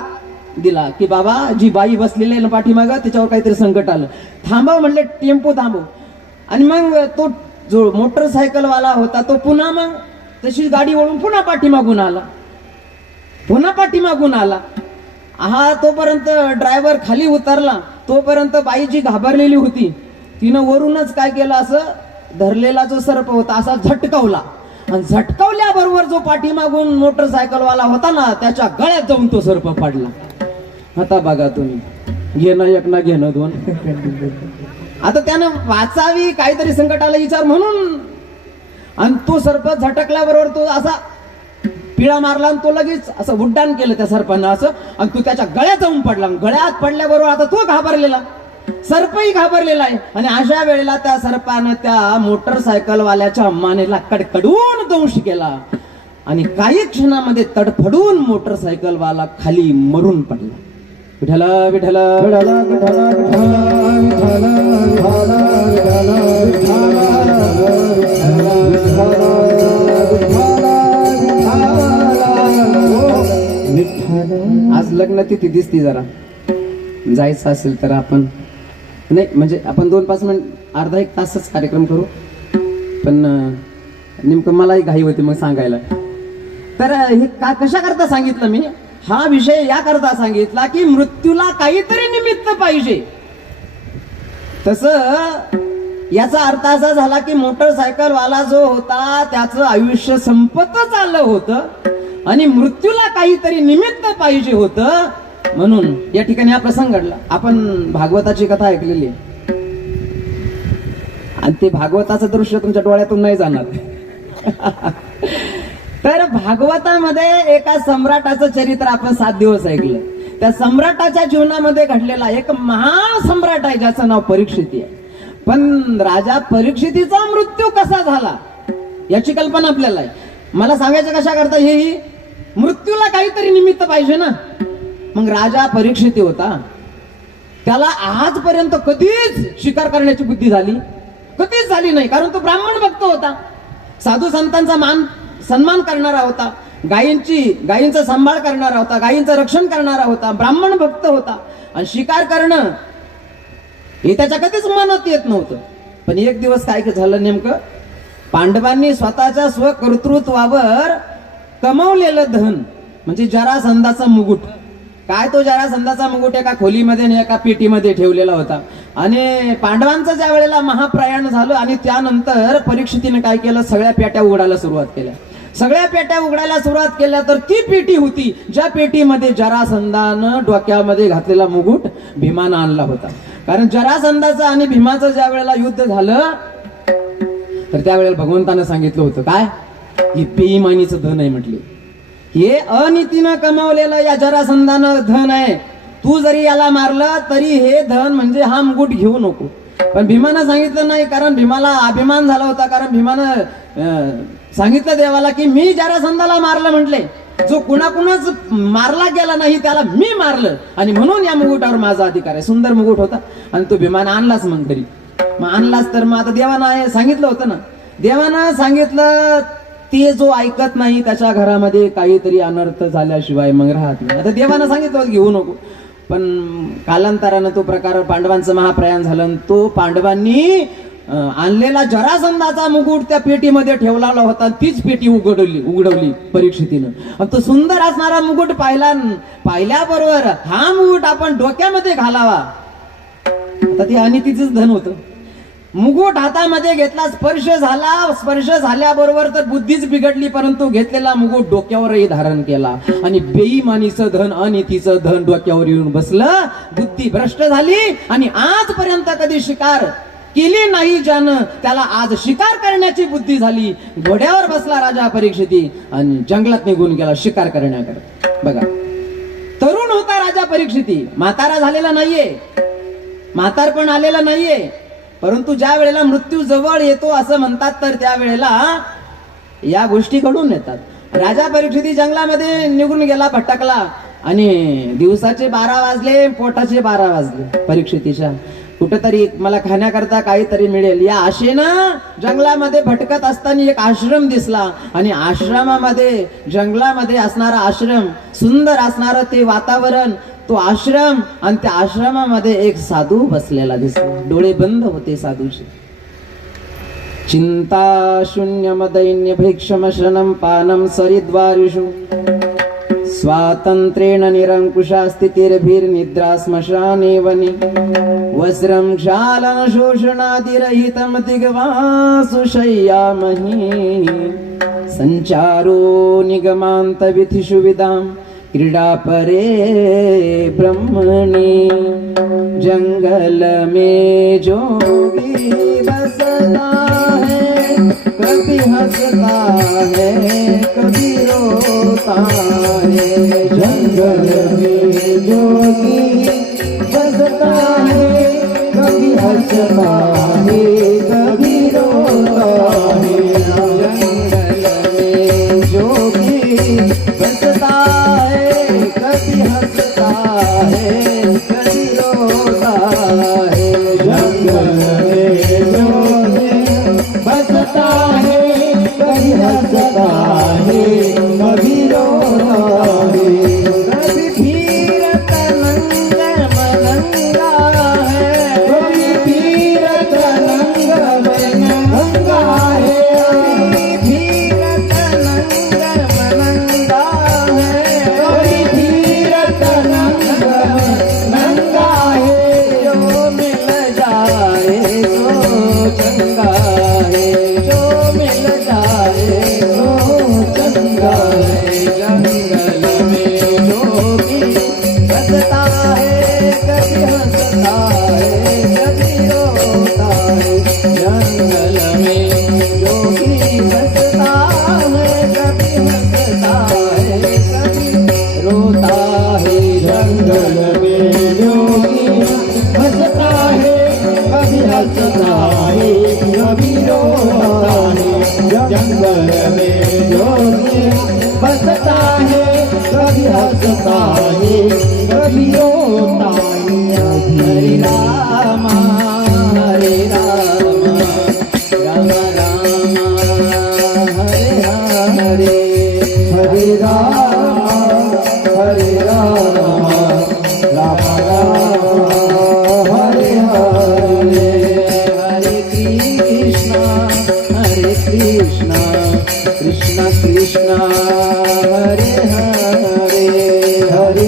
दिला की बाबा, जी बाई बसलेली आहे ना पाठीमागं त्याच्यावर काहीतरी संकट आलं, थांबव म्हणले, टेम्पो थांबव. आणि मग तो जो मोटरसायकलवाला होता तो पुन्हा मग तशी गाडी वळून पुन्हा पाठीमागून आला. हा तोपर्यंत ड्रायव्हर खाली उतरला, तोपर्यंत बाई जी घाबरलेली होती तिनं वरूनच काय केलं, असं धरलेला जो सर्प होता असा झटकवला आणि झटकवल्याबरोबर जो पाठीमागून मोटरसायकलवाला होता ना त्याच्या गळ्यात जाऊन तो सर्प पडला. आता बघा तुम्ही, घेणं एक ना घेणं दोन. आता त्यानं वाचावी काहीतरी संकटाला विचार म्हणून, आणि तो सर्प झटकल्याबरोबर तो असा पिळा मारला आणि तो लगेच असं उड्डाण केलं त्या सर्पानं असं, आणि तो त्याच्या गळ्यात जाऊन पडला. गळ्यात पडल्याबरोबर आता तो घाबरलेला, सर्पही घाबरलेला आहे. आणि अशा वेळेला त्या सर्पानं त्या मोटरसायकलवाल्याच्या मानेला कडकडून दंश केला आणि काही क्षणामध्ये तडफडून मोटरसायकलवाला खाली मरून पडला. विठ्ठल विठ्ठल विठ्ठल विठ्ठल विठ्ठल आज लग्न तिथी दिसती, जरा जायचं असेल तर आपण नाही, म्हणजे आपण 2-5 मिनिट अर्धा एक तासच कार्यक्रम करू, पण नेमकं मलाही घाई होती मग सांगायला. तर हे कशा करता सांगितलं मी, हा विषय या करता सांगितला की मृत्यूला काहीतरी निमित्त पाहिजे. तसं याचा अर्थ असा झाला की मोटरसायकलवाला जो होता त्याचं आयुष्य संपतच आलं होतं आणि मृत्यूला काहीतरी निमित्त पाहिजे होतं, म्हणून या ठिकाणी हा प्रसंग घडला. आपण भागवताची कथा ऐकलेली आहे आणि ते भागवताचं दृश्य तुमच्या डोळ्यातून नाही जाणार. तर भागवतामध्ये एका सम्राटाचं चरित्र आपण 7 दिवस ऐकलं. त्या सम्राटाच्या जीवनामध्ये घडलेला एक महासम्राट आहे ज्याचं नाव परीक्षिती आहे. पण राजा परीक्षितीचा मृत्यू कसा झाला याची कल्पना आपल्याला आहे. मला सांगायचं कशा करता, हे मृत्यूला काहीतरी निमित्त पाहिजे ना. मग राजा परीक्षिती होता, त्याला आजपर्यंत कधीच शिकार करण्याची बुद्धी झाली कधीच झाली नाही, कारण तो ब्राह्मण भक्त होता, साधू संतांचा सन्मान करणारा होता, गायींचा सांभाळ करणारा होता, गायींचं रक्षण करणारा होता, ब्राह्मण भक्त होता. आणि शिकार करणं हे त्याच्या कधीच मनात येत नव्हतं. पण एक दिवस काय झालं नेमकं, पांडवांनी स्वतःच्या स्वकर्तृत्वावर कमवलेलं धन म्हणजे जरासंधाचा मुकुट, काय तो जरासंधाचा मुकुट एका खोलीमध्ये आणि एका पेटीमध्ये ठेवलेला होता. आणि पांडवांचं ज्या वेळेला महाप्रयाण झालं आणि त्यानंतर परीक्षितीने काय केलं, सगळ्या पेट्या उघडायला सुरुवात केल्या. सगळ्या पेट्या उघडायला सुरुवात केल्या तर ती पेटी होती ज्या पेटीमध्ये जरासंधानं डोक्यामध्ये घातलेला मुकुट भीमानं आणला होता. कारण जरासंधाचं आणि भीमाचं ज्या वेळेला युद्ध झालं तर त्यावेळेला भगवंतानं सांगितलं होतं काय, हे बेईमानीचं धन आहे म्हटले, हे अनितीनं कमावलेलं या जरासंधानं धन आहे, तू जरी याला मारलं तरी हे धन म्हणजे हा मुकुट घेऊ नको. पण भीमानं सांगितलं नाही, कारण भीमाला अभिमान झाला होता. कारण भीमानं सांगितलं देवाला की मी जरासंधाला मारलं म्हटले, जो कुणाकुणाच मारला गेला नाही त्याला मी मारलं आणि म्हणून या मुकुटावर माझा अधिकार आहे. सुंदर मुकुट होता आणि तो भीमानं आणलाच. मग घरी मग आणलाच तर मग आता देवानं सांगितलं होतं ना, देवानं सांगितलं ते जो ऐकत नाही त्याच्या घरामध्ये काहीतरी अनर्थ झाल्याशिवाय मग राहत नाही. आता देवानं सांगितलं घेऊ नको, पण कालांतरानं तो प्रकार पांडवांचं महाप्रयाण झालं. तो पांडवांनी आणलेला जरासंधाचा मुकुट त्या पेटीमध्ये ठेवलेला होता, तीच पेटी उघडवली परीक्षितीनं. आणि तो सुंदर असणारा मुकुट पाहिल्याबरोबर हा मुकुट आपण डोक्यामध्ये घालावा. आता ते अनितीचंच धन होतं. मुकुट हातामध्ये घेतला, स्पर्श झाल्याबरोबर तर बुद्धीच बिघडली, परंतु घेतलेला मुकुट डोक्यावरही धारण केला आणि बेईमानीचं धन अनितीचं धन डोक्यावर येऊन बसलं. बुद्धी भ्रष्ट झाली आणि आजपर्यंत कधी शिकार केली नाही ज्यानं, त्याला आज शिकार करण्याची बुद्धी झाली. घोड्यावर बसला राजा परीक्षिती आणि जंगलात निघून गेला शिकार करण्याकरता. बघा, तरुण होता राजा परीक्षिती, म्हातारा झालेला नाहीये, म्हातारपण आलेला नाहीये, परंतु ज्या वेळेला मृत्यू जवळ येतो असं म्हणतात तर त्यावेळेला या गोष्टी घडून येतात. राजा परीक्षिती जंगलामध्ये निघून गेला, भटकला आणि दिवसाचे 12 वाजले, पोटाचे 12 वाजले. परीक्षितीच्या कुठेतरी मला खाण्याकरता काहीतरी मिळेल या आशेनं जंगलामध्ये भटकत असताना एक आश्रम दिसला आणि आश्रमामध्ये जंगलामध्ये असणारा आश्रम, सुंदर असणारं ते वातावरण, तो आश्रम आणि त्या आश्रमामध्ये एक साधू बसलेला दिसला. डोळे बंद होते साधूचे. चिंता शून्यम दैन्य भैक्षम शनं पानम सरिद्वारिषु स्वातंत्र्येण निरंकुशा स्थितिर्भिर्निद्रा स्मशाने वने वस्त्रं क्षालन शोषणादिरहितं दिग्वासु शय्यामहि संचारो निगमान्तविधिषु विदां क्रीडापरे ब्रह्मणि जंगल में जोगी बसता है कभी हंसता है कभी रोता है जंगल में जोगी बसता है कभी हंसता है कभी रोता है जंगल में जोगी बसता है कभी हंसता है कभी रोता है जंगल में जोगी बसता है कभी हंसता है कभी रोता है कभी फिरत नंग मलंगा है कभी फिरत नंग मलंगा है कभी फिरत नंग मलंगा है कभी फिरत नंग मलंगा है जो मिल जाए सो चंगा है जो मिल जाए सो चंगा है जंगल में जोगी बसता है कभी हंसता है कभी रोता है जंगल में जोगी बसता है कभी हंसता है कभी रोता है जंगल में जोगी बसता है कभी हंसता है कभी रोता है जंगल में जोगी बसता है कभी हंसता है कभी रोता है हरे राम हरे राम राम राम हरे हरे हरे राम हरे राम राम राम हरे हरे हरे कृष्णा कृष्ण कृष्ण हरे हरे हरे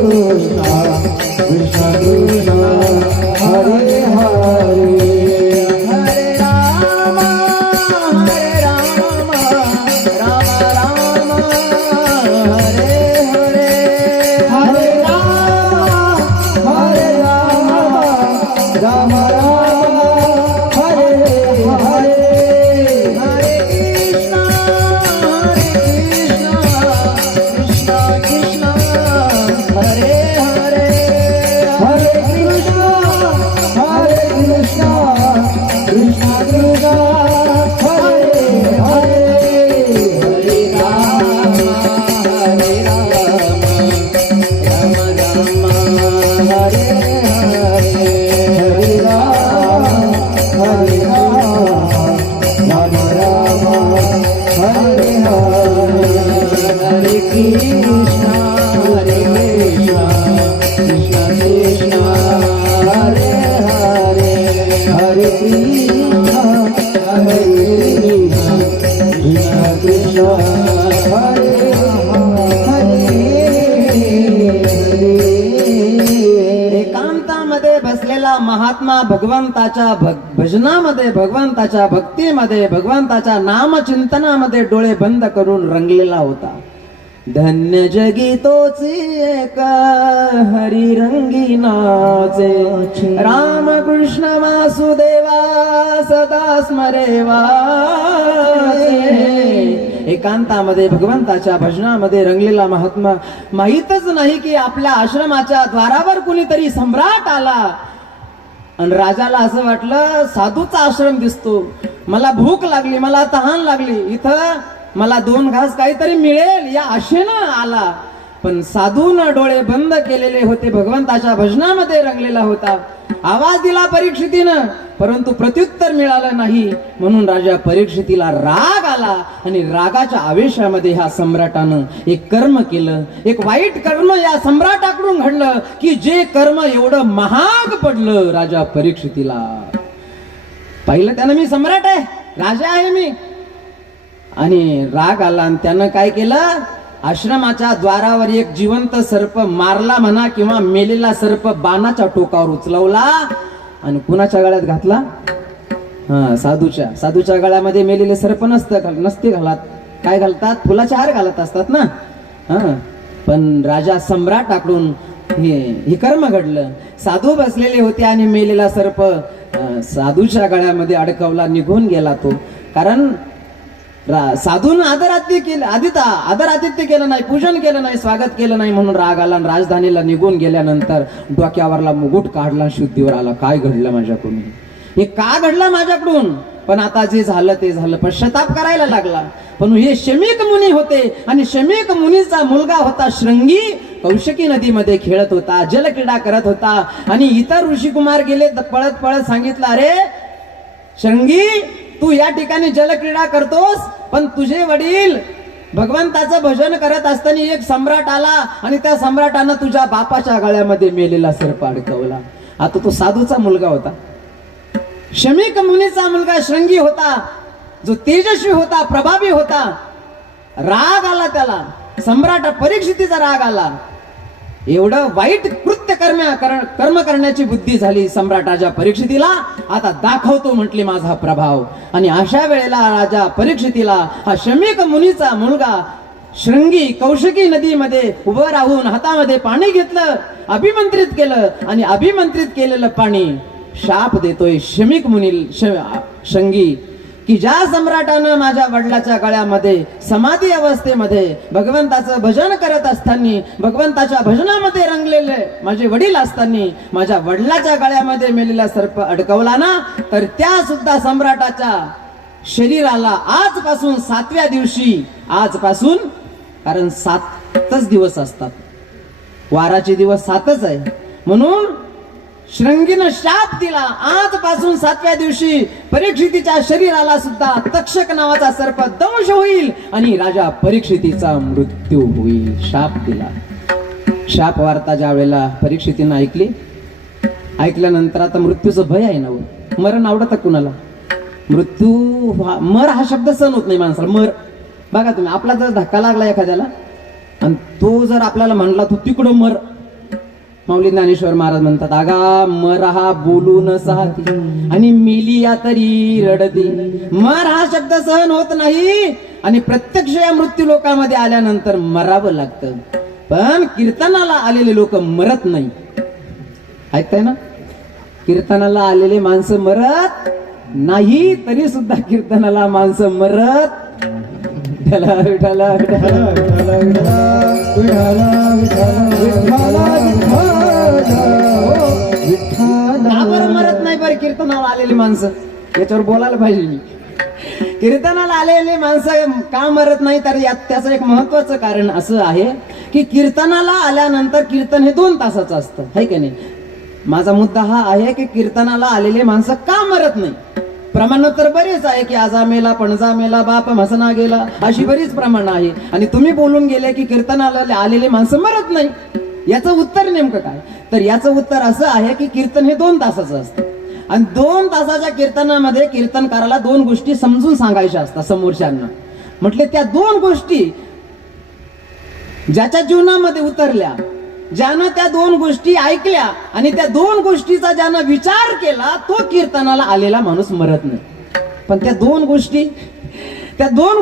कृष्ण कृष्ण कृष्ण हरे हरे हरे राम राम राम हरे हरे हरे राम राम राम हरे हरे हरे कृष्ण कृष्ण कृष्ण हरे हरे हरे कृष्ण कृष्ण कृष्ण हरे हरे हरे राम राम राम हरे हरे हरे राम राम राम हरे हरे हरे कृष्ण कृष्ण कृष्ण हरे हरे हरे कृष्ण कृष्ण हरे एकांतामध्ये बसलेला महात्मा भगवंताच्या भजनामध्ये भगवंताच्या भक्तीमध्ये भगवंताच्या नामचिंतनामध्ये डोळे बंद करून रंगलेला होता. धन्य जगी तोची एक हरी रंगीनाचे राम कृष्ण वासुदेवा सदा स्मरेवा. एकांतामध्ये भगवंताच्या भजनामध्ये रंगलेला महात्मा माहीतच नाही की आपल्या आश्रमाच्या द्वारावर कुणीतरी सम्राट आला आणि राजाला असं वाटलं साधूचा आश्रम दिसतो, मला भूक लागली, मला तहान लागली, इथं मला 2 घास काहीतरी मिळेल या आशेनं आला. पण साधूनं डोळे बंद केलेले होते, भगवंताच्या भजनामध्ये रंगलेला होता. आवाज दिला परीक्षितीनं, परंतु प्रत्युत्तर मिळालं नाही. म्हणून राजा परीक्षितीला राग आला आणि रागाच्या आवेशामध्ये ह्या सम्राटानं एक कर्म केलं, एक वाईट कर्म या सम्राटाकडून घडलं की जे कर्म एवढं महाग पडलं राजा परीक्षितीला. पाहिलं त्यानं, मी सम्राट आहे, राजा आहे मी, आणि राग आला आणि त्यानं काय केलं, आश्रमाच्या द्वारावर एक जिवंत सर्प मारला म्हणा किंवा मेलेला सर्प बाणाच्या टोकावर उचलवला आणि कुणाच्या गळ्यात घातला, हा साधूच्या गळ्यामध्ये मेलेले सर्प नसते घालत, काय घालतात, फुलाचे हार घालत असतात ना. हा पण राजा सम्राटाकडून हे कर्म घडलं. साधू बसलेले होते आणि मेलेला सर्प साधूच्या गळ्यामध्ये अडकवला, निघून गेला तो. कारण साधून आदरातिथ्य केलं नाही, पूजन केलं नाही, स्वागत केलं नाही म्हणून राग आला. राजधानीला निघून गेल्यानंतर डोक्यावरला मुकुट काढला, शुद्धीवर आला. काय घडलं माझ्याकडून, हे का घडलं माझ्याकडून, पण आता जे झालं ते झालं. पश्चाताप करायला लागला. पण हे शमीक मुनी होते आणि शमीक मुनीचा मुलगा होता शृंगी. कौशिकी नदीमध्ये खेळत होता, जलक्रीडा करत होता आणि इतर ऋषिकुमार गेले, पळत पळत सांगितलं, अरे शृंगी, तू या ठिकाणी जलक्रीडा करतोस, पण तुझे वडील भगवंताचं भजन करत असताना एक सम्राट आला आणि त्या सम्राटानं तुझ्या बापाच्या गळ्यामध्ये मेलेला सर्प अडकवला. आता तो साधूचा मुलगा होता, शमीक मुनीचा मुलगा शृंगी होता, जो तेजस्वी होता, प्रभावी होता. राग आला त्याला, सम्राट परीक्षितीचा राग आला. एवढं वाईट कृत्य कर्म करण्याची बुद्धी झाली सम्राटाच्या परीक्षितीला. आता दाखवतो म्हटली माझा प्रभाव. आणि अशा वेळेला राजा परीक्षितीला हा शमीक मुनीचा मुलगा शृंगी कौशिकी नदीमध्ये उभं राहून हातामध्ये पाणी घेतलं, अभिमंत्रित केलं आणि अभिमंत्रित केलेलं पाणी शाप देतोय शमीक मुनी शृंगी, की ज्या सम्राटानं माझ्या वडिलाच्या गळ्यामध्ये समाधी अवस्थेमध्ये भगवंताचं भजन करत असताना, भगवंताच्या भजनामध्ये रंगलेले माझे वडील असताना माझ्या वडिलाच्या गळ्यामध्ये मेलेला सर्प अडकवला ना, तर त्या सुद्धा सम्राटाच्या शरीराला आजपासून 7व्या दिवशी, आजपासून, कारण 7च दिवस असतात, वाराचे दिवस 7च आहे, म्हणून शृंगीनं शाप दिला. आजपासून 7व्या दिवशी परीक्षितीच्या शरीराला सुद्धा तक्षक नावाचा सर्प दंश होईल आणि राजा परीक्षितीचा मृत्यू होईल. शाप दिला. शाप वार्ता ज्या वेळेला परीक्षितीनं ऐकली, ऐकल्यानंतर आता मृत्यूचं भय आहे ना, मरण आवडतं कुणाला, मृत्यू मर हा शब्द सहन होत नाही माणसाला. मर बघा तुम्ही, आपला जर धक्का लागला एखाद्याला आणि तो जर आपल्याला म्हणला तू तिकडं मर, माऊली ज्ञानेश्वर महाराज म्हणतात, आगा मरहा बोलून साथी आणि मिलिया तरी रडती. मर हा शब्द सहन होत नाही आणि प्रत्यक्ष या मृत्यू लोकांमध्ये आल्यानंतर मरावं लागतं. पण कीर्तनाला आलेले लोक मरत नाही. ऐकताय ना, कीर्तनाला आलेले माणसं मरत नाही, तरी सुद्धा कीर्तनाला माणसं मरत. विठ्ठला विठ्ठला विठ्ठला विठ्ठला विठ्ठला मरत नाही बरं कीर्तनाला आलेली माणसं. याच्यावर बोलायला पाहिजे मी. कीर्तनाला आलेली माणसं का मरत नाही, तर यात त्याचं एक महत्वाचं कारण असं आहे की कीर्तनाला आल्यानंतर कीर्तन हे 2 तासाचं असतं, है की नाही. माझा मुद्दा हा आहे की कीर्तनाला आलेले माणसं का मरत नाही. प्रमाण तर बरेच आहे की आजा मेला, पणजा मेला, बाप म्हसना गेला, अशी बरीच प्रमाण आहे. आणि तुम्ही बोलून गेले की कीर्तनाला आलेले माणसं मरत नाही. याचं उत्तर नेमकं काय, तर याचं उत्तर असं आहे की कीर्तन हे 2 तासाचं असतं आणि 2 तासाच्या कीर्तनामध्ये कीर्तनकाराला 2 गोष्टी समजून सांगायच्या असतात समोरच्यांना. म्हटले त्या 2 गोष्टी ज्याच्या जीवनामध्ये उतरल्या, ज्यानं त्या 2 गोष्टी ऐकल्या आणि त्या 2 गोष्टीचा ज्यानं विचार केला, तो कीर्तनाला आलेला माणूस मरत नाही. पण त्या 2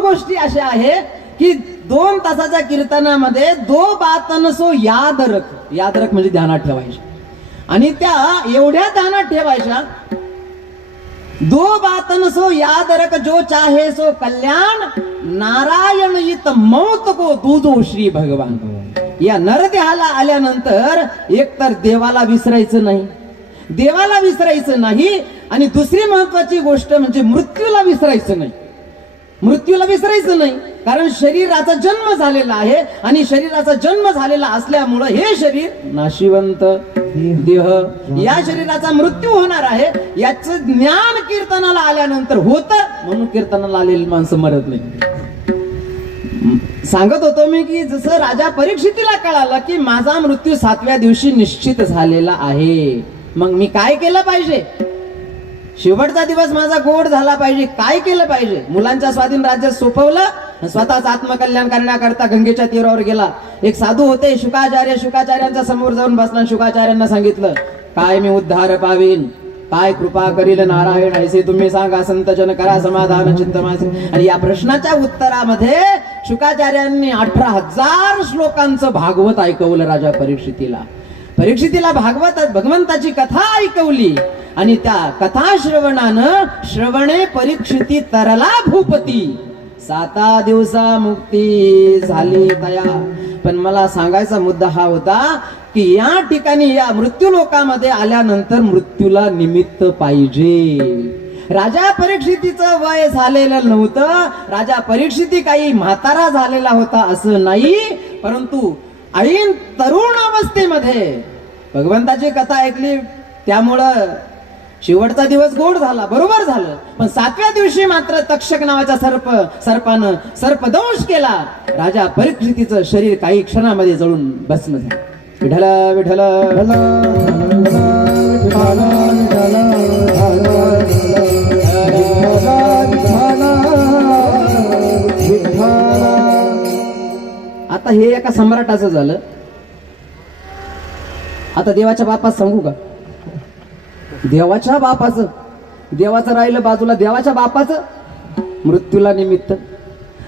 गोष्टी अशा आहे की 2 तासाच्या कीर्तनामध्ये 2 बात नसो याद रख म्हणजे ध्यानात ठेवायच्या. आणि त्या एवढ्या ध्यानात ठेवायच्या, 2 बात नसो याद रख जो चाहे सो कल्याण, नारायण इत मौत को दूजो श्री भगवान. या नरदेहाला आल्यानंतर एकतर देवाला विसरायचं नाही आणि दुसरी महत्वाची गोष्ट म्हणजे मृत्यूला विसरायचं नाही. कारण शरीराचा जन्म झालेला आहे आणि शरीराचा जन्म झालेला असल्यामुळं हे शरीर नाशिवंत देह, या शरीराचा मृत्यू होणार आहे याचं ज्ञान कीर्तनाला आल्यानंतर होतं, म्हणून कीर्तनाला आलेली माणसं मरत नाही. सांगत होतो मी की जसं राजा परीक्षितीला कळालं की माझा मृत्यू 7व्या दिवशी निश्चित झालेला आहे, मग मी काय केलं पाहिजे. शेवटचा दिवस माझा गोड झाला पाहिजे. काय केलं पाहिजे? मुलांच्या स्वाधीन राज्यात सोपवलं, स्वतःच आत्मकल्याण करण्याकरता गंगेच्या तीरावर गेला. एक साधू होते शुकाचार्य, शुकाचार्यांच्या समोर जाऊन बसला. शुकाचार्यांना सांगितलं, काय मी उद्धार पावीन, काय कृपा करील नारायण, ऐसे तुम्ही सांगा, संतजन करा समाधान चित्त माझे. आणि या प्रश्नाच्या उत्तरामध्ये शुकाचार्यांनी 18,000 श्लोकांचं भागवत ऐकवलं राजा परीक्षितीला. परीक्षितीला भागवत भगवंताची कथा ऐकवली आणि त्या कथा श्रवणानं श्रवणे परीक्षिती तरला भूपती, 7 दिवसा मुक्ती झाली तया. पण मला सांगायचा मुद्दा हा होता की या ठिकाणी या मृत्यू लोकामध्ये आल्यानंतर मृत्यूला निमित्त पाहिजे. राजा परीक्षितीचं वय झालेलं नव्हतं, राजा परीक्षिती काही म्हातारा झालेला होता असं नाही, परंतु ऐन तरुण अवस्थेमध्ये भगवंताची कथा ऐकली त्यामुळं शेवटचा दिवस गोड झाला, बरोबर झालं. पण 7व्या दिवशी मात्र तक्षक नावाच्या सर्पानं सर्पदंश केला. राजा परीक्षितीचं शरीर काही क्षणामध्ये जळून भस्म झालं. विठ्ठल विठ्ठल आता हे एका सम्राटाचं झालं. आता देवाच्या बापास सांगू का? देवाच्या बापाचं, देवाचं राहिलं बाजूला, देवाच्या बापाचं मृत्यूला निमित्त.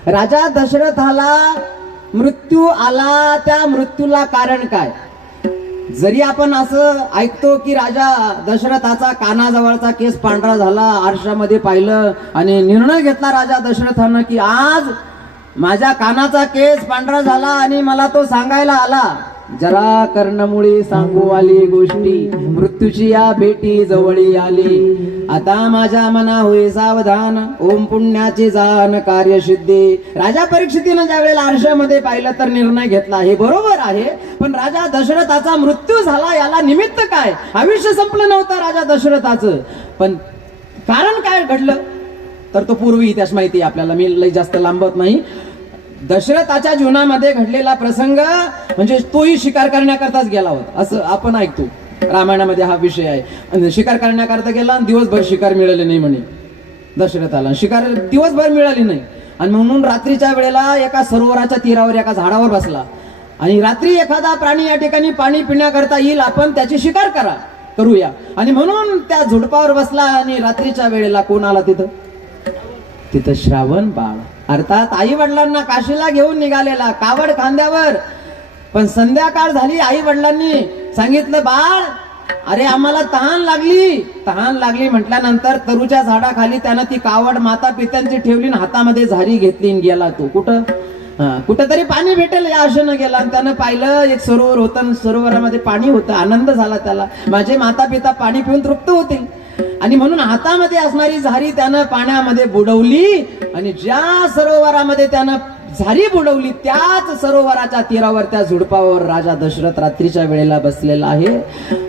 राजा दशरथाला मृत्यू आला, त्या मृत्यूला कारण काय? जरी आपण असं ऐकतो की राजा दशरथाचा कानाजवळचा केस पांढरा झाला, आरशामध्ये पाहिलं आणि निर्णय घेतला राजा दशरथानं की आज माझ्या कानाचा केस पांढरा झाला आणि मला तो सांगायला आला. जरा कर्णमुळी सांगू आली गोष्टी, मृत्यूची या भेटी जवळी आली. आता माझ्या मना होई सावधान, ओम पुण्याची जाण कार्यसिद्धी. राजा परीक्षितीनं ज्या वेळेला आरशामध्ये पाहिलं तर निर्णय घेतला, हे बरोबर आहे. पण राजा दशरथाचा मृत्यू झाला, याला निमित्त काय? आयुष्य संपलं नव्हतं राजा दशरथाचं, पण कारण काय घडलं तर तो पूर्वी इतिहास माहिती आपल्याला, मी लई जास्त लांबत नाही. दशरथाच्या जीवनामध्ये घडलेला प्रसंग म्हणजे तोही शिकार करण्याकरताच गेला होता असं आपण ऐकतो. रामायणामध्ये हा विषय आहे. शिकार करण्याकरता गेला आणि दिवसभर शिकार मिळाले नाही म्हणे दशरथाला, शिकार दिवसभर मिळाली नाही. आणि म्हणून रात्रीच्या वेळेला एका सरोवराच्या तीरावर एका झाडावर बसला आणि रात्री एखादा प्राणी या ठिकाणी पाणी पिण्याकरता येईल, आपण त्याची शिकार करूया. आणि म्हणून त्या झुडपावर बसला आणि रात्रीच्या वेळेला कोण आला तिथं श्रावण बाळ, अर्थात आई वडिलांना काशीला घेऊन निघालेला, कावड खांद्यावर. पण संध्याकाळ झाली, आई वडिलांनी सांगितलं, बाळ अरे आम्हाला तहान लागली म्हटल्यानंतर तरुच्या झाडाखाली त्यानं ती कावड माता पित्यांची ठेवली आणि हातामध्ये झारी घेतली आणि गेला. तो कुठंतरी पाणी भेटेल या आशेनं गेला आणि त्यानं पाहिलं एक सरोवर होतं, सरोवरामध्ये पाणी होतं. आनंद झाला त्याला, माझे माता पिता पाणी पिऊन तृप्त होतील. आणि म्हणून हातामध्ये असणारी झारी त्यानं पाण्यामध्ये बुडवली आणि ज्या सरोवरामध्ये त्यानं झारी बुडवली त्याच सरोवराच्या तीरावर त्या झुडपावर राजा दशरथ रात्रीच्या वेळेला बसलेला आहे.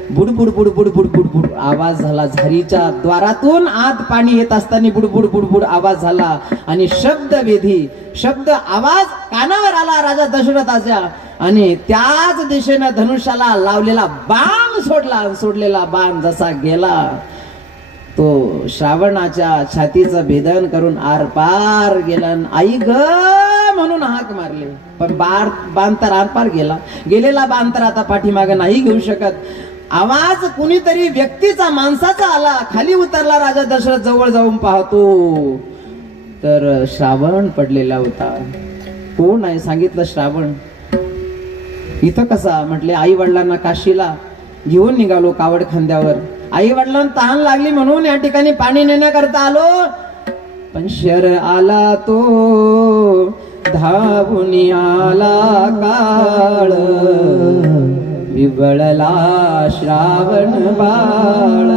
बुडबुड बुडबुड बुडबुड बुड आवाज झाला. झारीच्या द्वारातून आत पाणी येत असताना बुडबुड बुडबुड आवाज झाला आणि शब्द आवाज कानावर आला राजा दशरथाच्या. आणि त्याच दिशेनं धनुष्याला लावलेला बाण सोडलेला बाण जसा गेला तो श्रावणाच्या छातीचं भेदन करून आर पार गेला. आई ग म्हणून हाक मारली, पण बाण तर आर पार गेलेला बाण तर आता पाठीमागे नाही घेऊ शकत. आवाज कुणीतरी व्यक्तीचा, माणसाचा आला. खाली उतरला राजा दशरथ, जवळ जाऊन पाहतो तर श्रावण पडलेला होता. कोण आहे? सांगितलं श्रावण. इथं कसा? म्हटले आई वडिलांना काशीला घेऊन निघालो कावड खांद्यावर. आई वडिलांना तहान लागली म्हणून या ठिकाणी पाणी नेण्याकरता आलो, पण शर आला तो धावून आला काळ, विवळला श्रावण बाळ.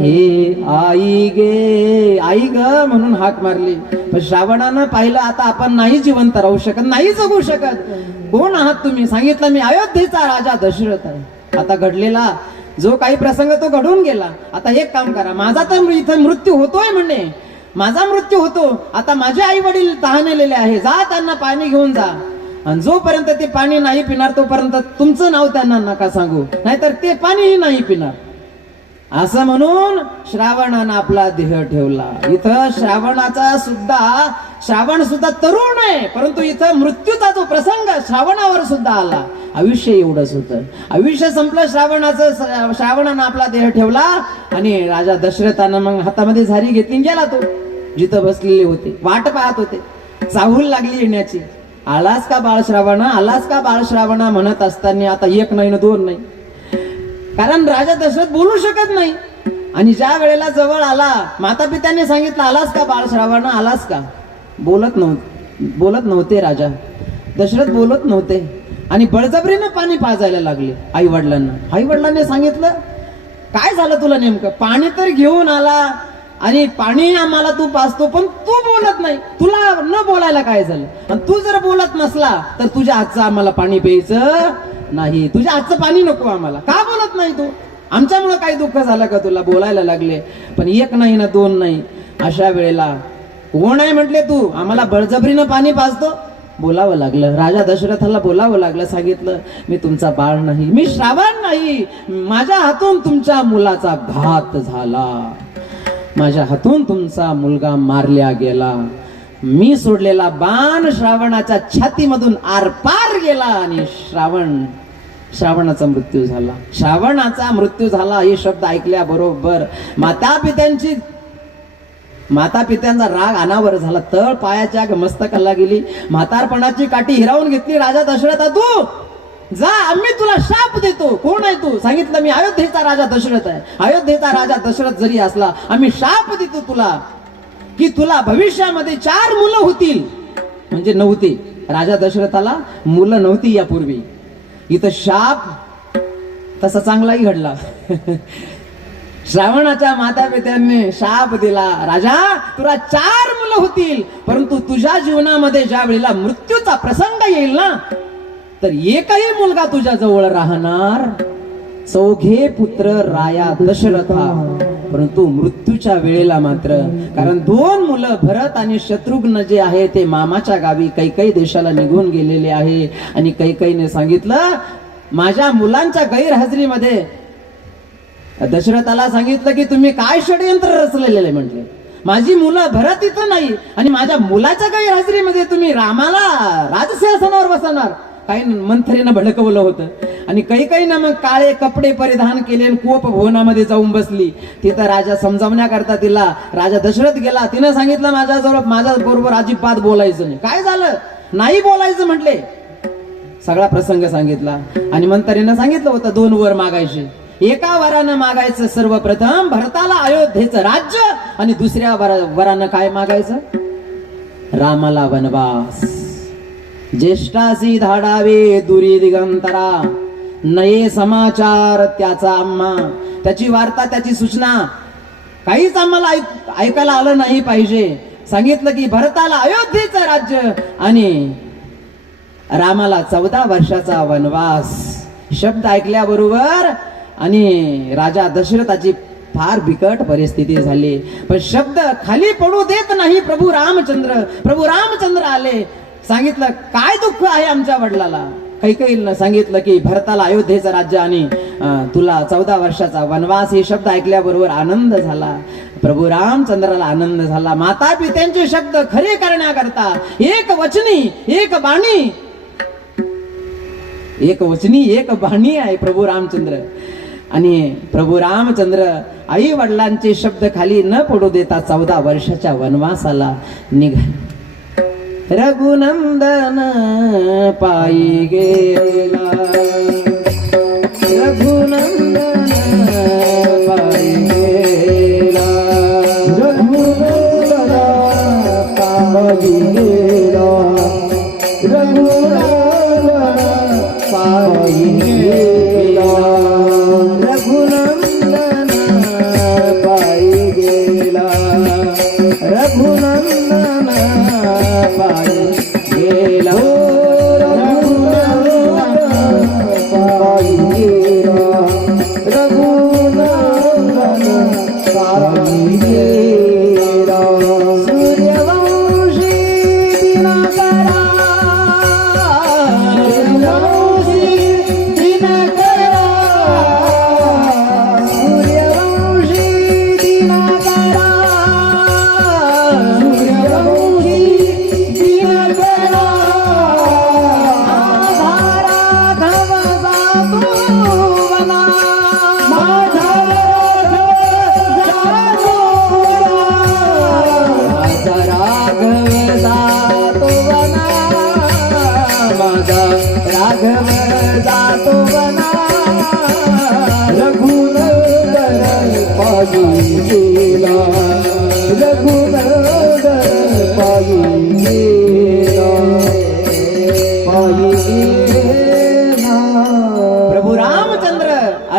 हे आई ग म्हणून हाक मारली. पण श्रावणानं पाहिलं आता आपण नाही जिवंत राहू शकत, नाही जगू शकत. कोण आहात तुम्ही? सांगितलं मी अयोध्येचा राजा दशरथ आहे. आता घडलेला जो काही प्रसंग तो घडून गेला. आता एक काम करा, माझा तर इथं मृत्यू होतोय म्हणणे, माझा मृत्यू होतो. आता माझे आई वडील तहानलेले आहे, जा त्यांना पाणी घेऊन जा. आणि जोपर्यंत ते पाणी नाही पिणार तोपर्यंत तुमचं नाव त्यांना नका सांगू, नाहीतर ते पाणीही नाही पिणार. असं म्हणून श्रावणानं आपला देह ठेवला. इथं श्रावण सुद्धा तरुण आहे, परंतु इथं मृत्यूचा जो प्रसंग श्रावणावर सुद्धा आला. आयुष्य एवढंच होतं. आयुष्य संपलं श्रावणानं आपला देह ठेवला आणि राजा दशरथानं मग हातामध्ये झारी घेतली गेला. तो जिथं बसलेले होते वाट पाहत होते, चाहूल लागली येण्याची. आलास का बाळ श्रावणा, आलास का बाळ श्रावणा म्हणत असताना आता एक नाही ना दोन नाही, कारण राजा दशरथ बोलू शकत नाही. आणि ज्या वेळेला जवळ आला, माता पित्याने सांगितलं आलास का बाळ श्रावणा, आलास का, बोलत नव्हते. राजा दशरथ बोलत नव्हते आणि बळजबरीनं पाणी पाजायला लागले आई वडिलांनी सांगितलं काय झालं तुला नेमकं, पाणी तर घेऊन आला आणि पाणी आम्हाला तू पाजतो पण तू बोलत नाही, तुला न बोलायला काय झालं, आणि तू जर बोलत नसला तर तुझ्या हातचं आम्हाला पाणी प्यायचं नाही, तुझ्या हातचं पाणी नको आम्हाला, का बोलत नाही तू, आमच्यामुळे काही दुःख झालं का तुला, बोलायला लागले. पण एक नाही ना दोन नाही, अशा वेळेला कोण आहे म्हटले तू, आम्हाला बळजबरीनं पाणी पाजतो. बोलावं लागलं, राजा दशरथाला बोलावं लागलं. सांगितलं मी तुमचा बाळ नाही, मी श्रावण नाही, माझ्या हातून तुमच्या मुलाचा घात झाला, माझ्या हातून तुमचा मुलगा मारल्या गेला, मी सोडलेला बाण श्रावणाच्या छातीमधून आरपार गेला आणि श्रावणाचा मृत्यू झाला. श्रावणाचा मृत्यू झाला हे शब्द ऐकल्याबरोबर माता पित्यांचा राग अनावर झाला. तळ पायाच्या मस्तकाला गेली, म्हातारपणाची काठी हिरावून घेतली. राजा दशरथ तू जा, आम्ही तुला शाप देतो. कोण आहे तू, सांगितलं मी अयोध्येचा राजा दशरथ आहे. अयोध्येचा राजा दशरथ जरी असला आम्ही शाप देतो तुला की तुला भविष्यामध्ये 4 मुलं होतील. म्हणजे नव्हते, राजा दशरथाला मुलं नव्हती यापूर्वी. इथं शाप तसा चांगलाही घडला. श्रावणाच्या माता पित्यांनी शाप दिला, राजा तुला 4 मुलं होतील, परंतु तुझ्या जीवनामध्ये ज्या वेळेला मृत्यूचा प्रसंग येईल ना तर एकही मुलगा तुझ्या जवळ राहणार. 4 पुत्र राया दशरथा, परंतु मृत्यूच्या वेळेला मात्र, कारण 2 मुलं भरत आणि शत्रुघ्न जे आहे ते मामाच्या गावी कैकई देशाला निघून गेलेले आहे. आणि कैकईने सांगितलं माझ्या मुलांच्या गैरहजेरीमध्ये दशरथाला सांगितलं की तुम्ही काय षडयंत्र रचलेले, म्हटले माझी मुलं भरत इथं नाही आणि माझ्या मुलाच्या गैरहजेरीमध्ये तुम्ही रामाला राजसिंहासनावर बसवणार. काही मंथरीनं भडकवलं होतं आणि कैकईनं मग काळे कपडे परिधान केले आणि कोप भवनामध्ये जाऊन बसली. तिथं राजा समजावण्याकरता तिला राजा दशरथ गेला. तिनं सांगितलं माझ्या बरोबर अजिबात बोलायचं नाही. काय झालं, नाही बोलायचं म्हटले. सगळा प्रसंग सांगितला आणि मंथरीनं सांगितलं होतं 2 वर मागायचे. एका वरानं मागायचं सर्वप्रथम भरताला अयोध्येचं राज्य आणि दुसऱ्या वरानं काय मागायचं, रामाला वनवास. ज्येष्ठासी धाडावे दुरी दिगंतरा, नये समाचार त्याचा आम्हा, त्याची वार्ता त्याची सूचना काहीच आम्हाला ऐकायला आलं नाही पाहिजे. सांगितलं की भरताला अयोध्येचं राज्य आणि रामाला 14 वर्षाचा वनवास. शब्द ऐकल्याबरोबर आणि राजा दशरथाची फार बिकट परिस्थिती झाली. पण शब्द खाली पडू देत नाही प्रभू रामचंद्र आले. सांगितलं काय दुःख आहे आमच्या वडिलाला. कैकईनं सांगितलं की भरताला अयोध्येचं राज्य आणि तुला 14 वर्षाचा वनवास. हे शब्द ऐकल्याबरोबर आनंद झाला, प्रभू रामचंद्राला आनंद झाला. माता पित्यांचे शब्द खरे करण्याकरता एक वचनी एक बाणी आहे प्रभू रामचंद्र. आणि प्रभू रामचंद्र आई वडिलांचे शब्द खाली न पडू देता 14 वर्षाच्या वनवासाला निघाले. रघुनंदन पायी गेला, रघुनंदन पायी गेला, रघुनंदन पायी गेला, रघुनंदन पायी गेला, रघुनंदन पायी गेला, रघुनंदन पायी गेला, रघुनंदन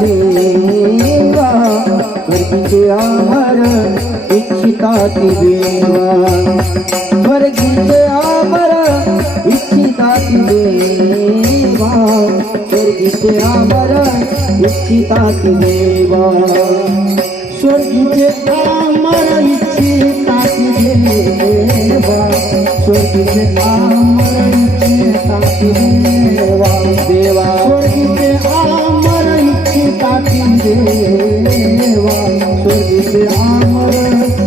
देवा स्वर्गीचे अमर इच्छिता ती देवा स्वर्गीचे अमर इच्छिता ती देवा स्वर्गीचे अमर इच्छिता ती देवा स्वर्गीचे अमर इच्छिता ती देवा स्वर्गीचे अमर इच्छिता ती देवा देवा स्वर्गीचे अमर इच्छिता ती देवा स्वर्गीचे अमर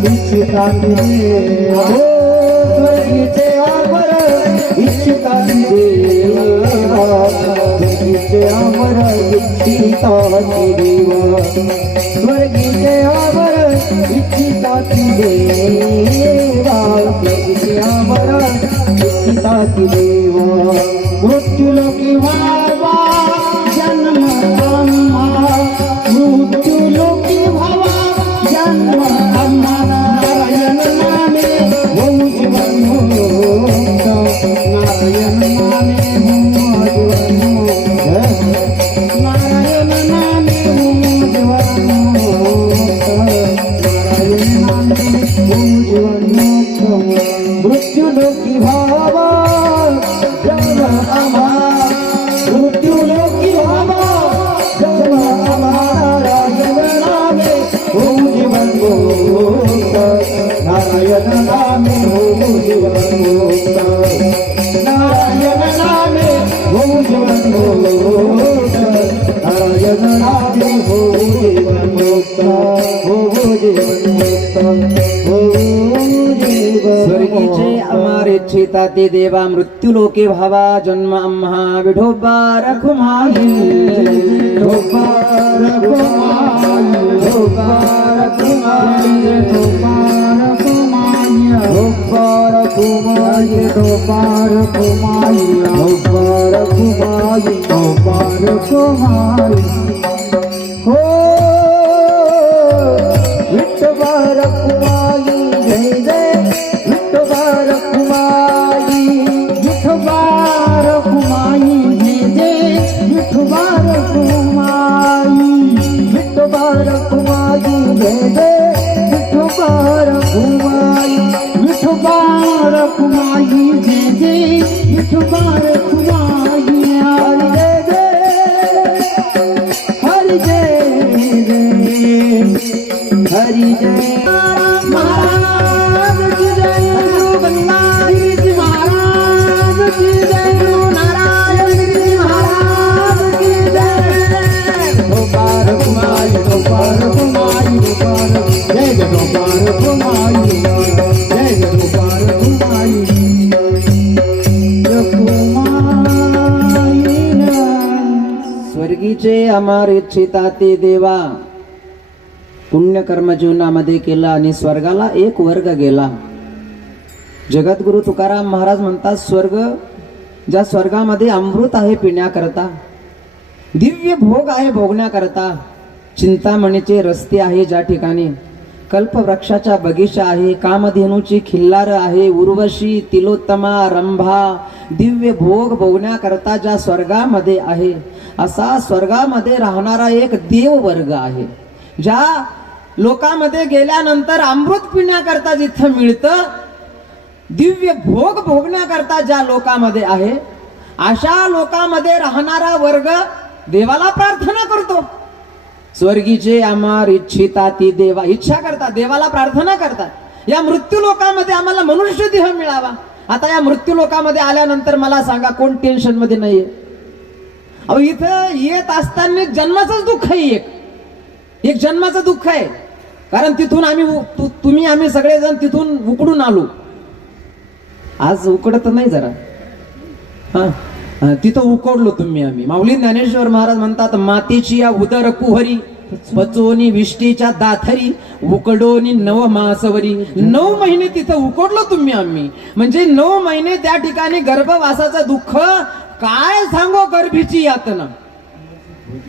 इच्छिता ती देवा स्वर्गीचे अमर इच्छिता ती देवा स्वर्गीचे अमर इच्छिता ती देवा स्वर्गीचे अमर इच्छिता ती देवा स्वर्गीचे अमर इच्छिता ती देवा मृत्युलोकी व्हावा जन्म आम्हा मृत्युलोकी व्हावा जन्म आम्हा नारायण नामे होऊ जीवन मुक्त नारायण नामे होऊ जीवन मुक्त नारायण नामे होऊ जीवन मुक्त नारायण नामे होऊ जीवन मुक्त मृत्युलोकी व्हावा जन्म आम्हा मृत्युलोकी व्हावा जन्म आम्हा नारायण नामे होऊ जीवन मुक्त नारायण नामे होऊ जीवन मुक्त नारायण नामे होऊ जीवन मुक्त नारायण नामे होऊ जीवन मुक्त होऊ जीवन मुक्त होऊ जीवन स्वर्गीचे अमर इच्छिता ते देवा मृत्युलोके भावा जन्म आम्हा विठोबा रखुमाई विठोबा रखुमाई विठोबा रखुमाई विठोबा रखुमाई विठोबा रखुमाई विठोबा रखुमाई विठोबा रखुमाई विठोबा रखुमाई हो विठोबा रखुमाई जय जय विठोबा रखुमाई विठोबा रखुमाई जय जय विठोबा रखुमाई विठोबा रखुमाई जय जय विठोबा रखुमाई विठोबा रखुमाई जय जय विठोबा रखुमाई हरि जय जय हरि जय महाराज की जय गुरु बंगाली जी महाराज की जय गुरु नारायण जी महाराज की जय गोपाल कुमारी गोपाल कुमारी गोपाल जय गोपाल कुमारी जय गोपाल कुमारी स्वर्गीचे अमर इच्छिता ते देवा पुण्यकर्म जीवनामध्ये केला आणि स्वर्गाला एक वर्ग गेला. जगद्गुरु तुकाराम महाराज म्हणतात स्वर्ग ज्या स्वर्गामध्ये अमृत आहे पिण्याकरता दिव्य भोग आहे भोगण्याकरता चिंतामणीचे रस्ते आहे ज्या ठिकाणी कल्पवृक्षाचा बगीचा आहे कामधेनूची खिल्लार आहे उर्वशी तिलोत्तमा रंभा दिव्य भोग भोगण्याकरता ज्या स्वर्गामध्ये आहे असा स्वर्गामध्ये राहणारा एक देव वर्ग आहे. ज्या लोकांमध्ये गेल्यानंतर अमृत पिण्याकरता जिथं मिळतं दिव्य भोग भोगण्याकरता ज्या लोकांमध्ये आहे अशा लोकांमध्ये राहणारा वर्ग देवाला प्रार्थना करतो. स्वर्गीचे अमर इच्छिता ती देवा इच्छा करतात देवाला प्रार्थना करतात या मृत्यू लोकांमध्ये आम्हाला मनुष्य देह मिळावा. आता या मृत्यू लोकांमध्ये आल्यानंतर मला सांगा कोण टेन्शन मध्ये नाहीये. अहो इथं येत असताना जन्माचंच दुःख आहे एक जन्माचं दुःख आहे कारण तिथून आम्ही आम्ही सगळेजण तिथून उकडून आलो. आज उकडत नाही जरा तिथं उकडलो आम्ही. माऊली ज्ञानेश्वर महाराज म्हणतात मातेची या उदर कुहरी पचोनी विष्टीच्या दाथरी उकडोनी 9 मासवरी. 9 महिने तिथं उकडलो आम्ही. म्हणजे 9 महिने त्या ठिकाणी गर्भवासाचं दुःख काय सांगो गर्भीची यातना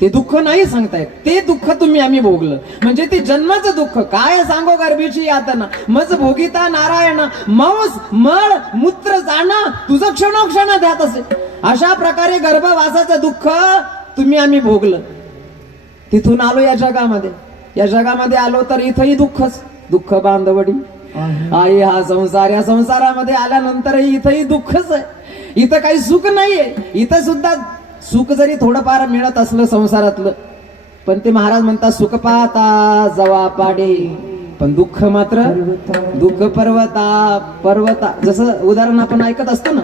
ते दुःख नाही सांगतायत ते दुःख आम्ही भोगलं. म्हणजे ते जन्माचं दुःख काय सांगो गर्भीची यातना मज भोगिता नारायण मांस मळ मूत्र जाणं तुझं क्षणोक्षण ध्यात असे. अशा प्रकारे गर्भवासाचं दुःख आम्ही भोगलं. तिथून आलो या जगामध्ये, या जगामध्ये आलो तर इथंही दुःखच, दुःख बांधवडी आई हा संसार, या संसारामध्ये आल्यानंतरही इथंही दुःखच आहे. इथं काही सुख नाहीये. इथं सुद्धा सुख जरी थोडंफार मिळत असलं संसारातलं, पण ते महाराज म्हणतात सुख पाहता जवा पाडे, पण दुःख मात्र दुःख पर्वता. जसं उदाहरण आपण ऐकत असतो ना,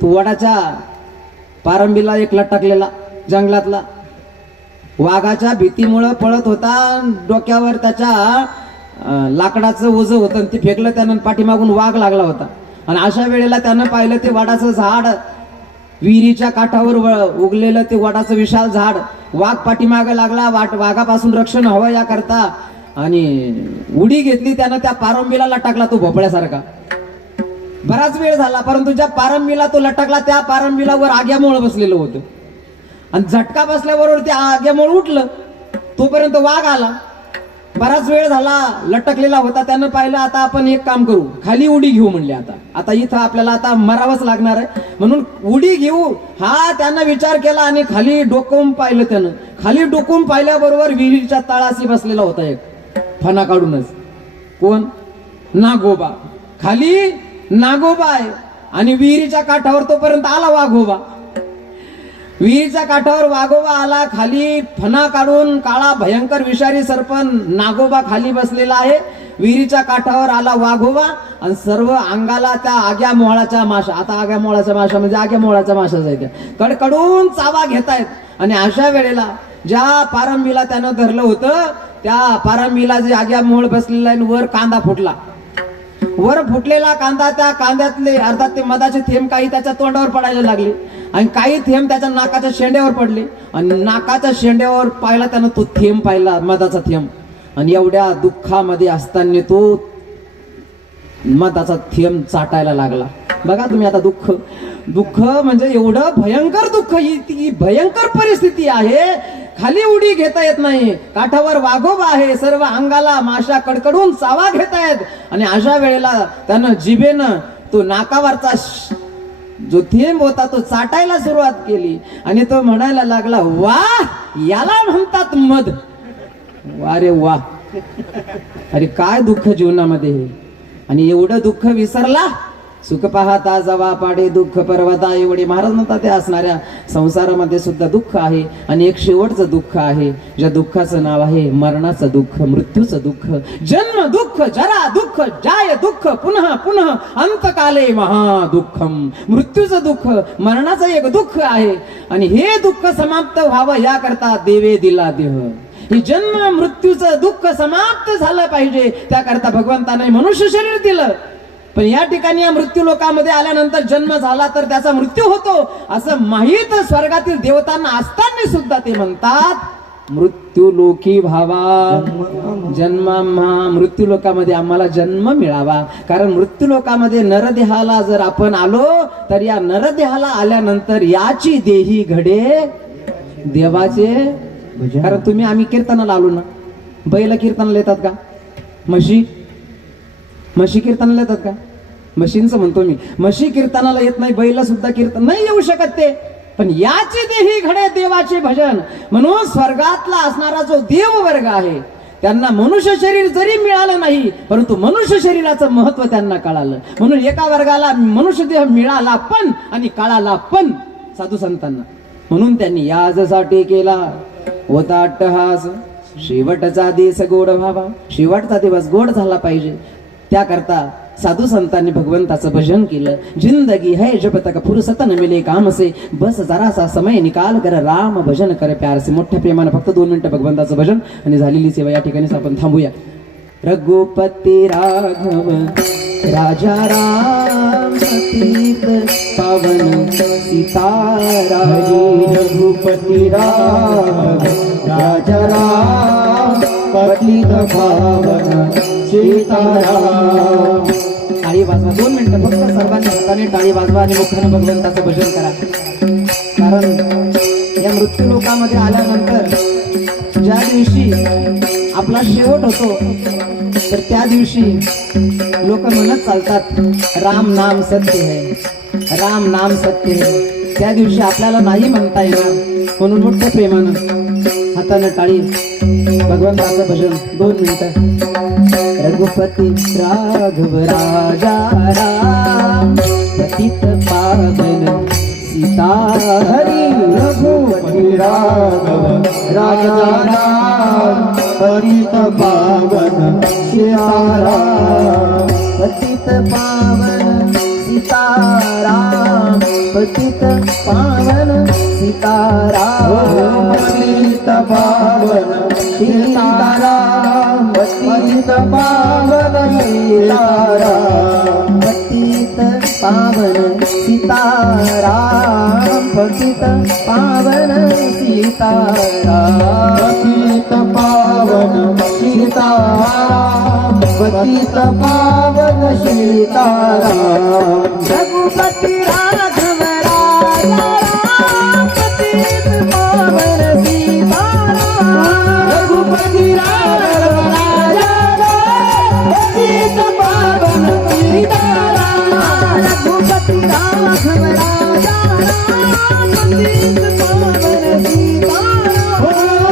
तो वडाच्या पारंबीला एक लटकलेला जंगलातला वाघाच्या भीतीमुळं पळत होता, डोक्यावर त्याच्या लाकडाचं ओझं होतं आणि ते फेकलं त्यानं, पाठीमागून वाघ लागला होता. आणि अशा वेळेला त्यानं पाहिलं ते वडाचं झाड, विहिरीच्या काठावर उगलेलं ते वडाचं विशाल झाड. वाघ पाठीमागे लागला, वाघापासून रक्षण हवं याकरता, आणि उडी घेतली त्यानं, त्या पारंबीला लटकला तो भोपळ्यासारखा. बराच वेळ झाला, परंतु ज्या पारंबीला तो लटकला त्या पारंबीला वर आग्यामुळं बसलेलं होतं, आणि झटका बसल्याबरोबर ते आग्यामुळं उठलं. तोपर्यंत वाघ आला. बराच वेळ झाला, लटकलेला होता. त्यानं पाहिलं आता आपण एक काम करू, खाली उडी घेऊ म्हणले. आता इथं आपल्याला आता मरावंच लागणार आहे, म्हणून उडी घेऊ हा त्यानं विचार केला. आणि खाली डोकवून पाहिलं त्यानं. खाली डोकवून पाहिल्याबरोबर विहिरीच्या तळाशी बसलेला होता एक फणा काढूनच. कोण? नागोबा. खाली नागोबा आहे आणि विहिरीच्या काठावर तोपर्यंत आला वाघोबा. विहिरीच्या काठावर वाघोबा आला, खाली फणा काढून काळा भयंकर विषारी सर्पण नागोबा खाली बसलेला आहे. विहिरीच्या काठावर आला वाघोबा आणि सर्व अंगाला त्या आग्या मोळाच्या माशा, आता आग्या मोळाच्या माशा म्हणजे आग्या मोळाच्या माशा जायच्या, कडकडून चावा घेतायत. आणि अशा वेळेला ज्या पारंबीला त्यानं धरलं होतं त्या पारंबीला जे आग्या मोळ बसलेला आहे, वर कांदा फुटला. वर फुटलेला कांदा, त्या कांद्यातले अर्थात ते मधाचे थेंब काही त्याच्या तोंडावर पडायला लागले आणि काही थेंब त्याच्या नाकाच्या शेंड्यावर पडले. आणि नाकाच्या शेंड्यावर पाहिला त्यानं तो थेंब पाहिला, मधाचा थेंब. आणि एवढ्या दुःखामध्ये असताना तो मधाचा थेंब चाटायला लागला. बघा तुम्ही आता दुःख म्हणजे एवढं भयंकर दुःख, ही भयंकर परिस्थिती आहे. खाली उडी घेता येत नाही, काठावर वाघोबा आहे, सर्व अंगाला माशा कडकडून चावा घेत आहेत. आणि अशा वेळेला त्यानं जिभेनं तो नाकावरचा जो थेंब होता तो चाटायला सुरुवात केली. आणि तो म्हणायला लागला, वाह याला म्हणतात मध. वारे वा, अरे काय दुःख जीवनामध्ये हे. आणि एवढं दुःख विसरला, सुख पाहता जवा पाडे दुःख पर्वता. एवढे महाराज म्हणतात ते असणाऱ्या संसारामध्ये सुद्धा दुःख आहे. आणि एक शेवटचं दुःख आहे, ज्या दुःखाचं नाव आहे मरणाचं दुःख, मृत्यूचं दुःख. जन्म दुःख, जरा दुःख, जाय दुःख, पुन्हा पुन्हा अंतकाले महादुःखम. मृत्यूचं दुःख, मरणाचं एक दुःख आहे. आणि हे दुःख समाप्त व्हावं याकरता देवे दिला देह. हे जन्म मृत्यूचं दुःख समाप्त झालं पाहिजे, त्याकरता भगवंताने मनुष्य शरीर दिलं. पण या ठिकाणी या मृत्यू लोकामध्ये आल्यानंतर जन्म झाला तर त्याचा मृत्यू होतो असं माहीत स्वर्गातील देवतांना असताना सुद्धा ते म्हणतात मृत्यू लोकी भावा जन्म. मृत्यू लोकामध्ये आम्हाला जन्म मिळावा. कारण मृत्यू लोकामध्ये नरदेहाला जर आपण आलो तर या नरदेहाला आल्यानंतर याची देही घडे देवाचे. कारण तुम्ही आम्ही कीर्तनाला आलो ना, बैल कीर्तनाला येतात का? म्हशी कीर्तनाला येतात का? म्हशींचं म्हणतो मी. म्हशी कीर्तनाला येत नाही, बैल सुद्धा कीर्तन नाही येऊ शकत ते. पण याची देही घडे देवाचे भजन. म्हणून स्वर्गातला असणारा जो देव वर्ग आहे त्यांना मनुष्य शरीर जरी मिळालं नाही, परंतु मनुष्य शरीराचं महत्व त्यांना कळालं. म्हणून एका वर्गाला मनुष्य देह मिळाला पण आणि कळाला पण साधू संतांना. म्हणून त्यांनी याजसाठी केला होता अट्टहास. शेवटचा दिवस गोड व्हावा, शेवटचा दिवस गोड झाला पाहिजे, त्याकरता साधू संतांनी भगवंताचं भजन केलं. जिंदगी है जब तक फुर्सत न मिले काम से, बस जरासा समय निकाल कर राम भजन कर प्यार से. मोठ्या प्रेमानं फक्त 2 मिनिटं भगवंताचं भजन आणि झालेली सेवा या ठिकाणीच आपण थांबूया. रघुपती राघव राजा राम पतित पावन सीताराम. रघुपती राघव राजा राम पतित पावन सीताराम. टाळी वाजवा 2 मिनिटं फक्त सर्वांच्या हाताने टाळी वाजवा आणि मुखाने भगवंताचं भजन करा. कारण या मृत्यू लोकामध्ये आल्यानंतर ज्या दिवशी आपला शेवट होतो तर त्या दिवशी लोक म्हणत चालतात राम नाम सत्य है, राम नाम सत्य है. त्या दिवशी आपल्याला नाही म्हणता येणार. म्हणून मोठ्या प्रेमानं हाताने हाताने टाळी भगवंताचं भजन 2 मिनिटं. रघुपती राघव राजा राम पतित पावन सीता हरी रघुपती राघव राजा राम पतित पावन सीताराम पतित पावन सीताराम पतित पावन सीताराम पतित पावन सीताराम पतित पावन सीताराम पतित पावन सीताराम पतित पावन सीताराम पतित पावन सीताराम पतित पावन सीताराम रघुपति राघव राजा राम पतित पावन सीताराम रघुपति राघव राजा राम पतित पावन सीताराम रघुपति राघव राजा राम पतित पावन सीताराम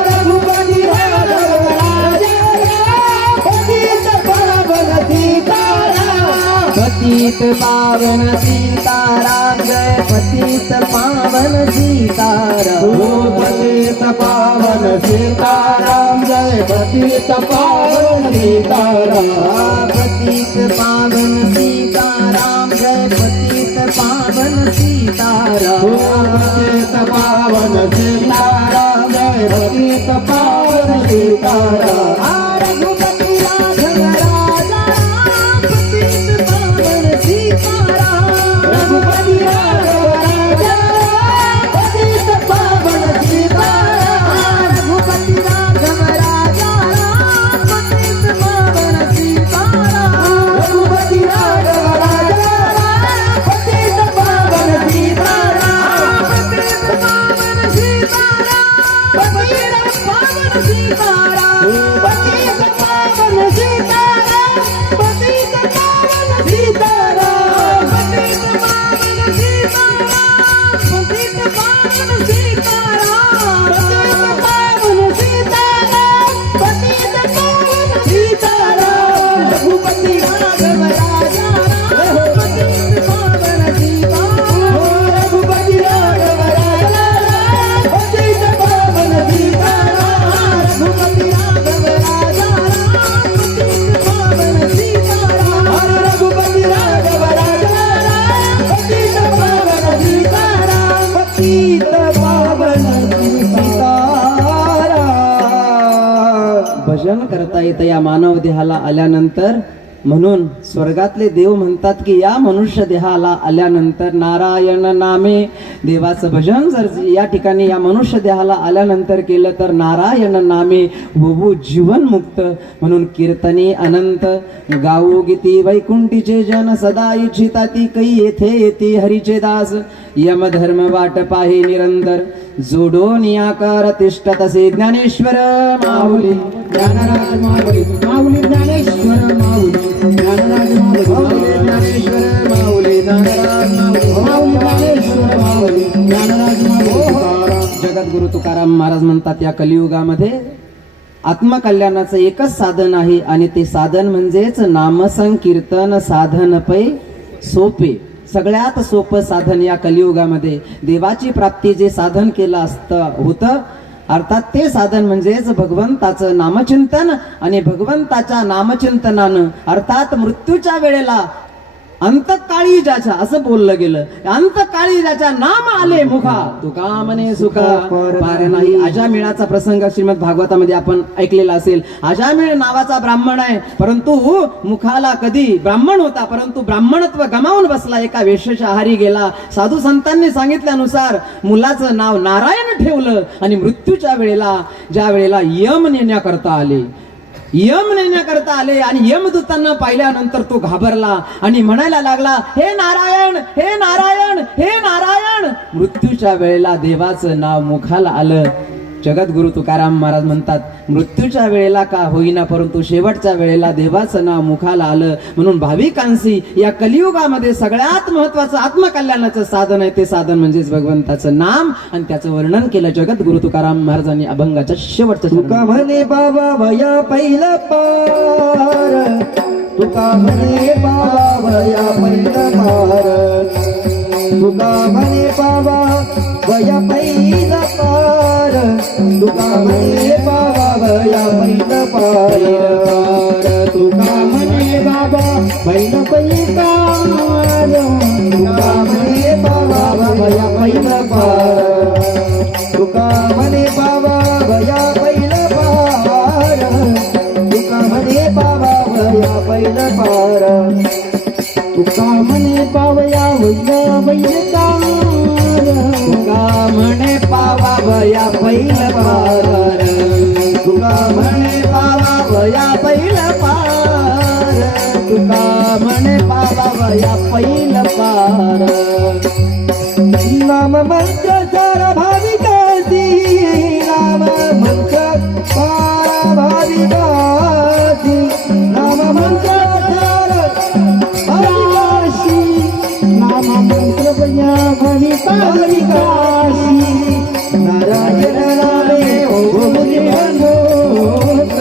रघुपति राघव राजा राम पतित पावन सीताराम पतित पावन सीताराम जय पतित पावन सीताराम पतित पावन सीताराम जय पतित पावन सीताराम पतित पावन सीताराम जय पतित पावन सीताराम पतित पावन सीताराम जय पतित पावन सीताराम रघुपति राघव राजा राम पतित पावन सीताराम रघुपति राघव राजा राम पतित पावन सीताराम रघुपति राघव राजा राम पतित पावन सीताराम रघुपति राघव राजा राम पतित पावन सीताराम पतित पावन सीताराम पतित पावन सीताराम पतित पावन सीताराम पतित पावन सीताराम पतित पावन सीताराम पतित पावन सीताराम पावन सीताराम पतित पावन सीताराम रघुपति राघव राजा राम पतित पावन सीताराम रघुपति राघव राजा राम पतित पावन सीताराम रघुपति राघव राजा राम पतित पावन सीताराम रघुपति राघव राजा राम पतित पावन सीताराम पतित पावन सीताराम. भजन करता येतं या मानव देहाला आल्यानंतर. म्हणून स्वर्गातले देव म्हणतात की या मनुष्य देहाला आल्यानंतर नारायण नामे देवाचं भजन जर या ठिकाणी या मनुष्य देहाला आल्यानंतर केलं तर नारायण नामे होऊ जीवन मुक्त. म्हणून कीर्तने अनंत गाऊ गीती वैकुंठीचे जन सदा इच्छिता ती कै येथे येते हरीचे दास. यम धर्म वाट पाहे निरंतर जोडोन आकार तिष्ठ तसे ज्ञानेश्वर माऊली ज्ञानराज माऊली माऊली ज्ञानेश्वर माऊली ज्ञानराज माऊली ज्ञानेश्वर माऊली ज्ञानराज माऊली माऊली ज्ञानेश्वर माऊली ज्ञानराज माऊली. जगद्गुरु तुकाराम महाराज म्हणतात या कलियुगामध्ये आत्मकल्याणाचं एकच साधन आहे आणि ते साधन म्हणजेच नामसंकीर्तन साधन पै सोपे. सगळ्यात सोपं साधन या कलियुगामध्ये देवाची प्राप्ती जे साधन केलं होतं अर्थात ते साधन म्हणजेच भगवंताचं नामचिंतन. आणि भगवंताच्या नामचिंतनानं अर्थात मृत्यूच्या वेळेला अंतकाळी ज्याच्या असं बोललं गेलं अंतकाळी ज्याच्या नाम आले मुखा तुका म्हणे सुखा पार नाही. अजामिळाचा प्रसंग श्रीमद भागवतामध्ये आपण ऐकलेला असेल. अजामिळ नावाचा ब्राह्मण आहे परंतु मुखाला कधी ब्राह्मण होता परंतु ब्राह्मणत्व गमावून बसला. एका वेश्येच्या आहारी गेला. साधू संतांनी सांगितल्यानुसार मुलाचं नाव नारायण ठेवलं आणि मृत्यूच्या वेळेला ज्या वेळेला यम नेण्याकरता आले आणि यमदूतांना पाहिल्यानंतर तो घाबरला आणि म्हणायला लागला हे नारायण हे नारायण हे नारायण. मृत्यूच्या वेळेला देवाचं नाव मुखाला आलं जगद्गुरु तुकाराम महाराज म्हणतात मृत्यूच्या वेळेला का होईना परंतु शेवटच्या वेळेला देवाचं नाव मुखाला आलं म्हणून भाविकांशी या कलियुगामध्ये सगळ्यात महत्वाचं आत्मकल्याणाचं साधन आहे ते साधन म्हणजेच भगवंताचं नाम आणि त्याचं वर्णन केलं जगद्गुरु तुकाराम महाराजांनी अभंगाच्या शेवटच्या तुका म्हणे बाबा वया पहिला पार तुका म्हणे बाबा वया पहिला पार तुका म्हणे बाबा वया पहिला पार तुका म्हणे बाबा वया पहिला पार तुका म्हणे बाबा पहिला पहिला पार तुका म्हणे बाबा वया पहिला पार तुका म्हणे बाबा वया पहिला पार तुका म्हणे बाबा वया पहिला पार तुका म्हणे पावया वया पहिला तुका म्हणे पावा वया पहिला पार तुका म्हणे पावा वया पहिला पार तुका म्हणे पावा वया पहिला पार नाम मंत्र सारा भाविकासी नाम मंत्र सारा भाविकासी नाम मंत्र सारा भाविकासी नाम मंत्र भया भाविकासी नारायण नामे हो जीवन मोक्त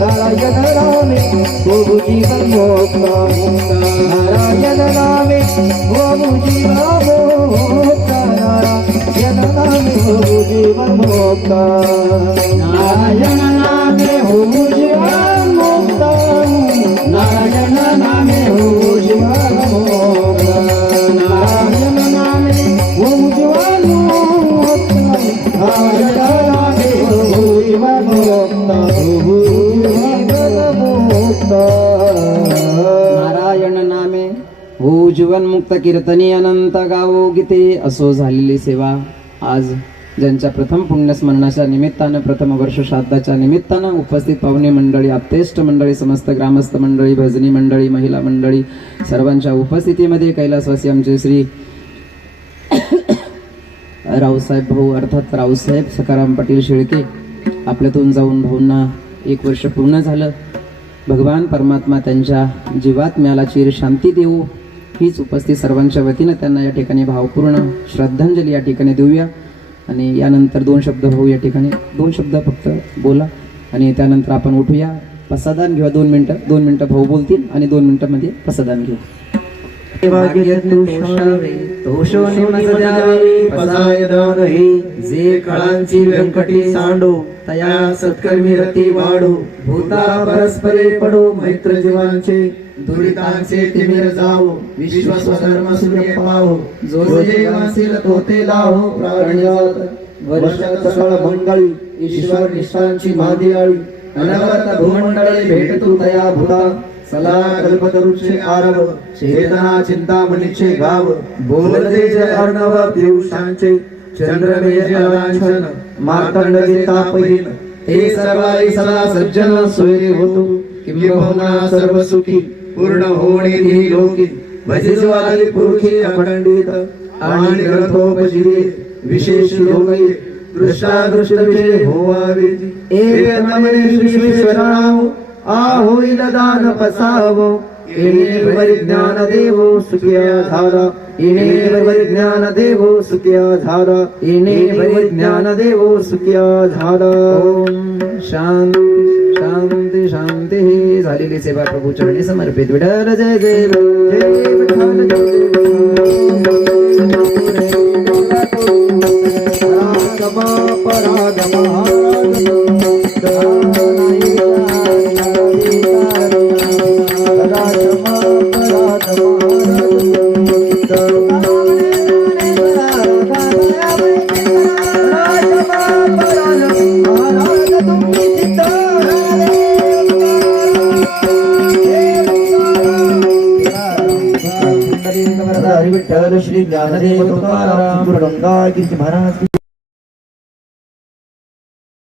नारायण नामे हो जीवन मोक्त नारायण नामे हो जीवन मोक्त नारायण नामे हो जीवन मोक्त नारायण नामे हो जीवन मोक्त नारायण नामे हो जीवन मोक्त नारायण नामे हो जीवन मोक्त नारायण नामे हो जीवन मोक्त हो जीवन मोक्त नारायण नामे हो जीवन मुक्त कीर्तनी अनंत गावो गीते असो झालेली सेवा आज ज्यांच्या प्रथम पुण्यस्मरणाच्या निमित्तानं प्रथम वर्ष श्राद्धाच्या निमित्तानं उपस्थित पाहुणे मंडळी आप्तेष्ट मंडळी समस्त ग्रामस्थ मंडळी भजनी मंडळी महिला मंडळी सर्वांच्या उपस्थितीमध्ये कैलासवासी आमचे श्री रावसाहेब भाऊ अर्थात रावसाहेब सखाराम पाटील शेळके आपल्यातून जाऊन भाऊंना 1 वर्ष पूर्ण झालं. भगवान परमात्मा त्यांच्या जीवात्म्याला चिर शांती देऊ हीच उपस्थित सर्वांच्या वतीनं त्यांना या ठिकाणी भावपूर्ण श्रद्धांजली या ठिकाणी देऊया. आणि यानंतर 2 शब्द भाऊ या ठिकाणी 2 शब्द फक्त बोला आणि त्यानंतर आपण उठूया, प्रसादान घेऊया. 2 मिनिटं भाऊ बोलतील आणि 2 मिनिटांमध्ये प्रसादान घेऊ. जे कळांची व्यंकटी सांडो तया सत्कर्मी रती वाढो भूता परस्परे पडो मैत्र जीवांचे दुरितांचे तिमिर जावो विश्व स्वधर्म सूर्य पाहो जो जे वासील तोते लाहो प्राण्यात वर्षात सकळ मंगळी ईश्वर निष्ठांची मादियाळी अनवरत भूमंडळे भेटतू तया भूता सला कल्पतरुचे आरव चेतना चिंतामणीचे गाव बोलते जे अर्णव दिवसांचे चंद्रमेज लांछन मार्तंड तापहीन हे सर्वाई सला सज्जन सोयरे होतो किंबहुना सर्व सुखी पूर्ण होणे ही लोकी भजिजवाली पुरुषी अखंडित आणि ग्रंथोपजीवी विशेष लोकी दृष्टादृष्ट विषय होवावे एक नमने विश्वेश्वराव आ होईल दान पसावो इने परिज्ञान देवो सुखिया झाला इने परिज्ञान देवो सुखिया झाला इने परिज्ञान देवो सुखिया झाला. ओम शांती शांती शांती. झालेली सेवा प्रभू चरणी समर्पित. विठ्ठल जय जय जय विठ्ठल विठ्ठल श्री ज्ञानदेव तुकाराम महाराज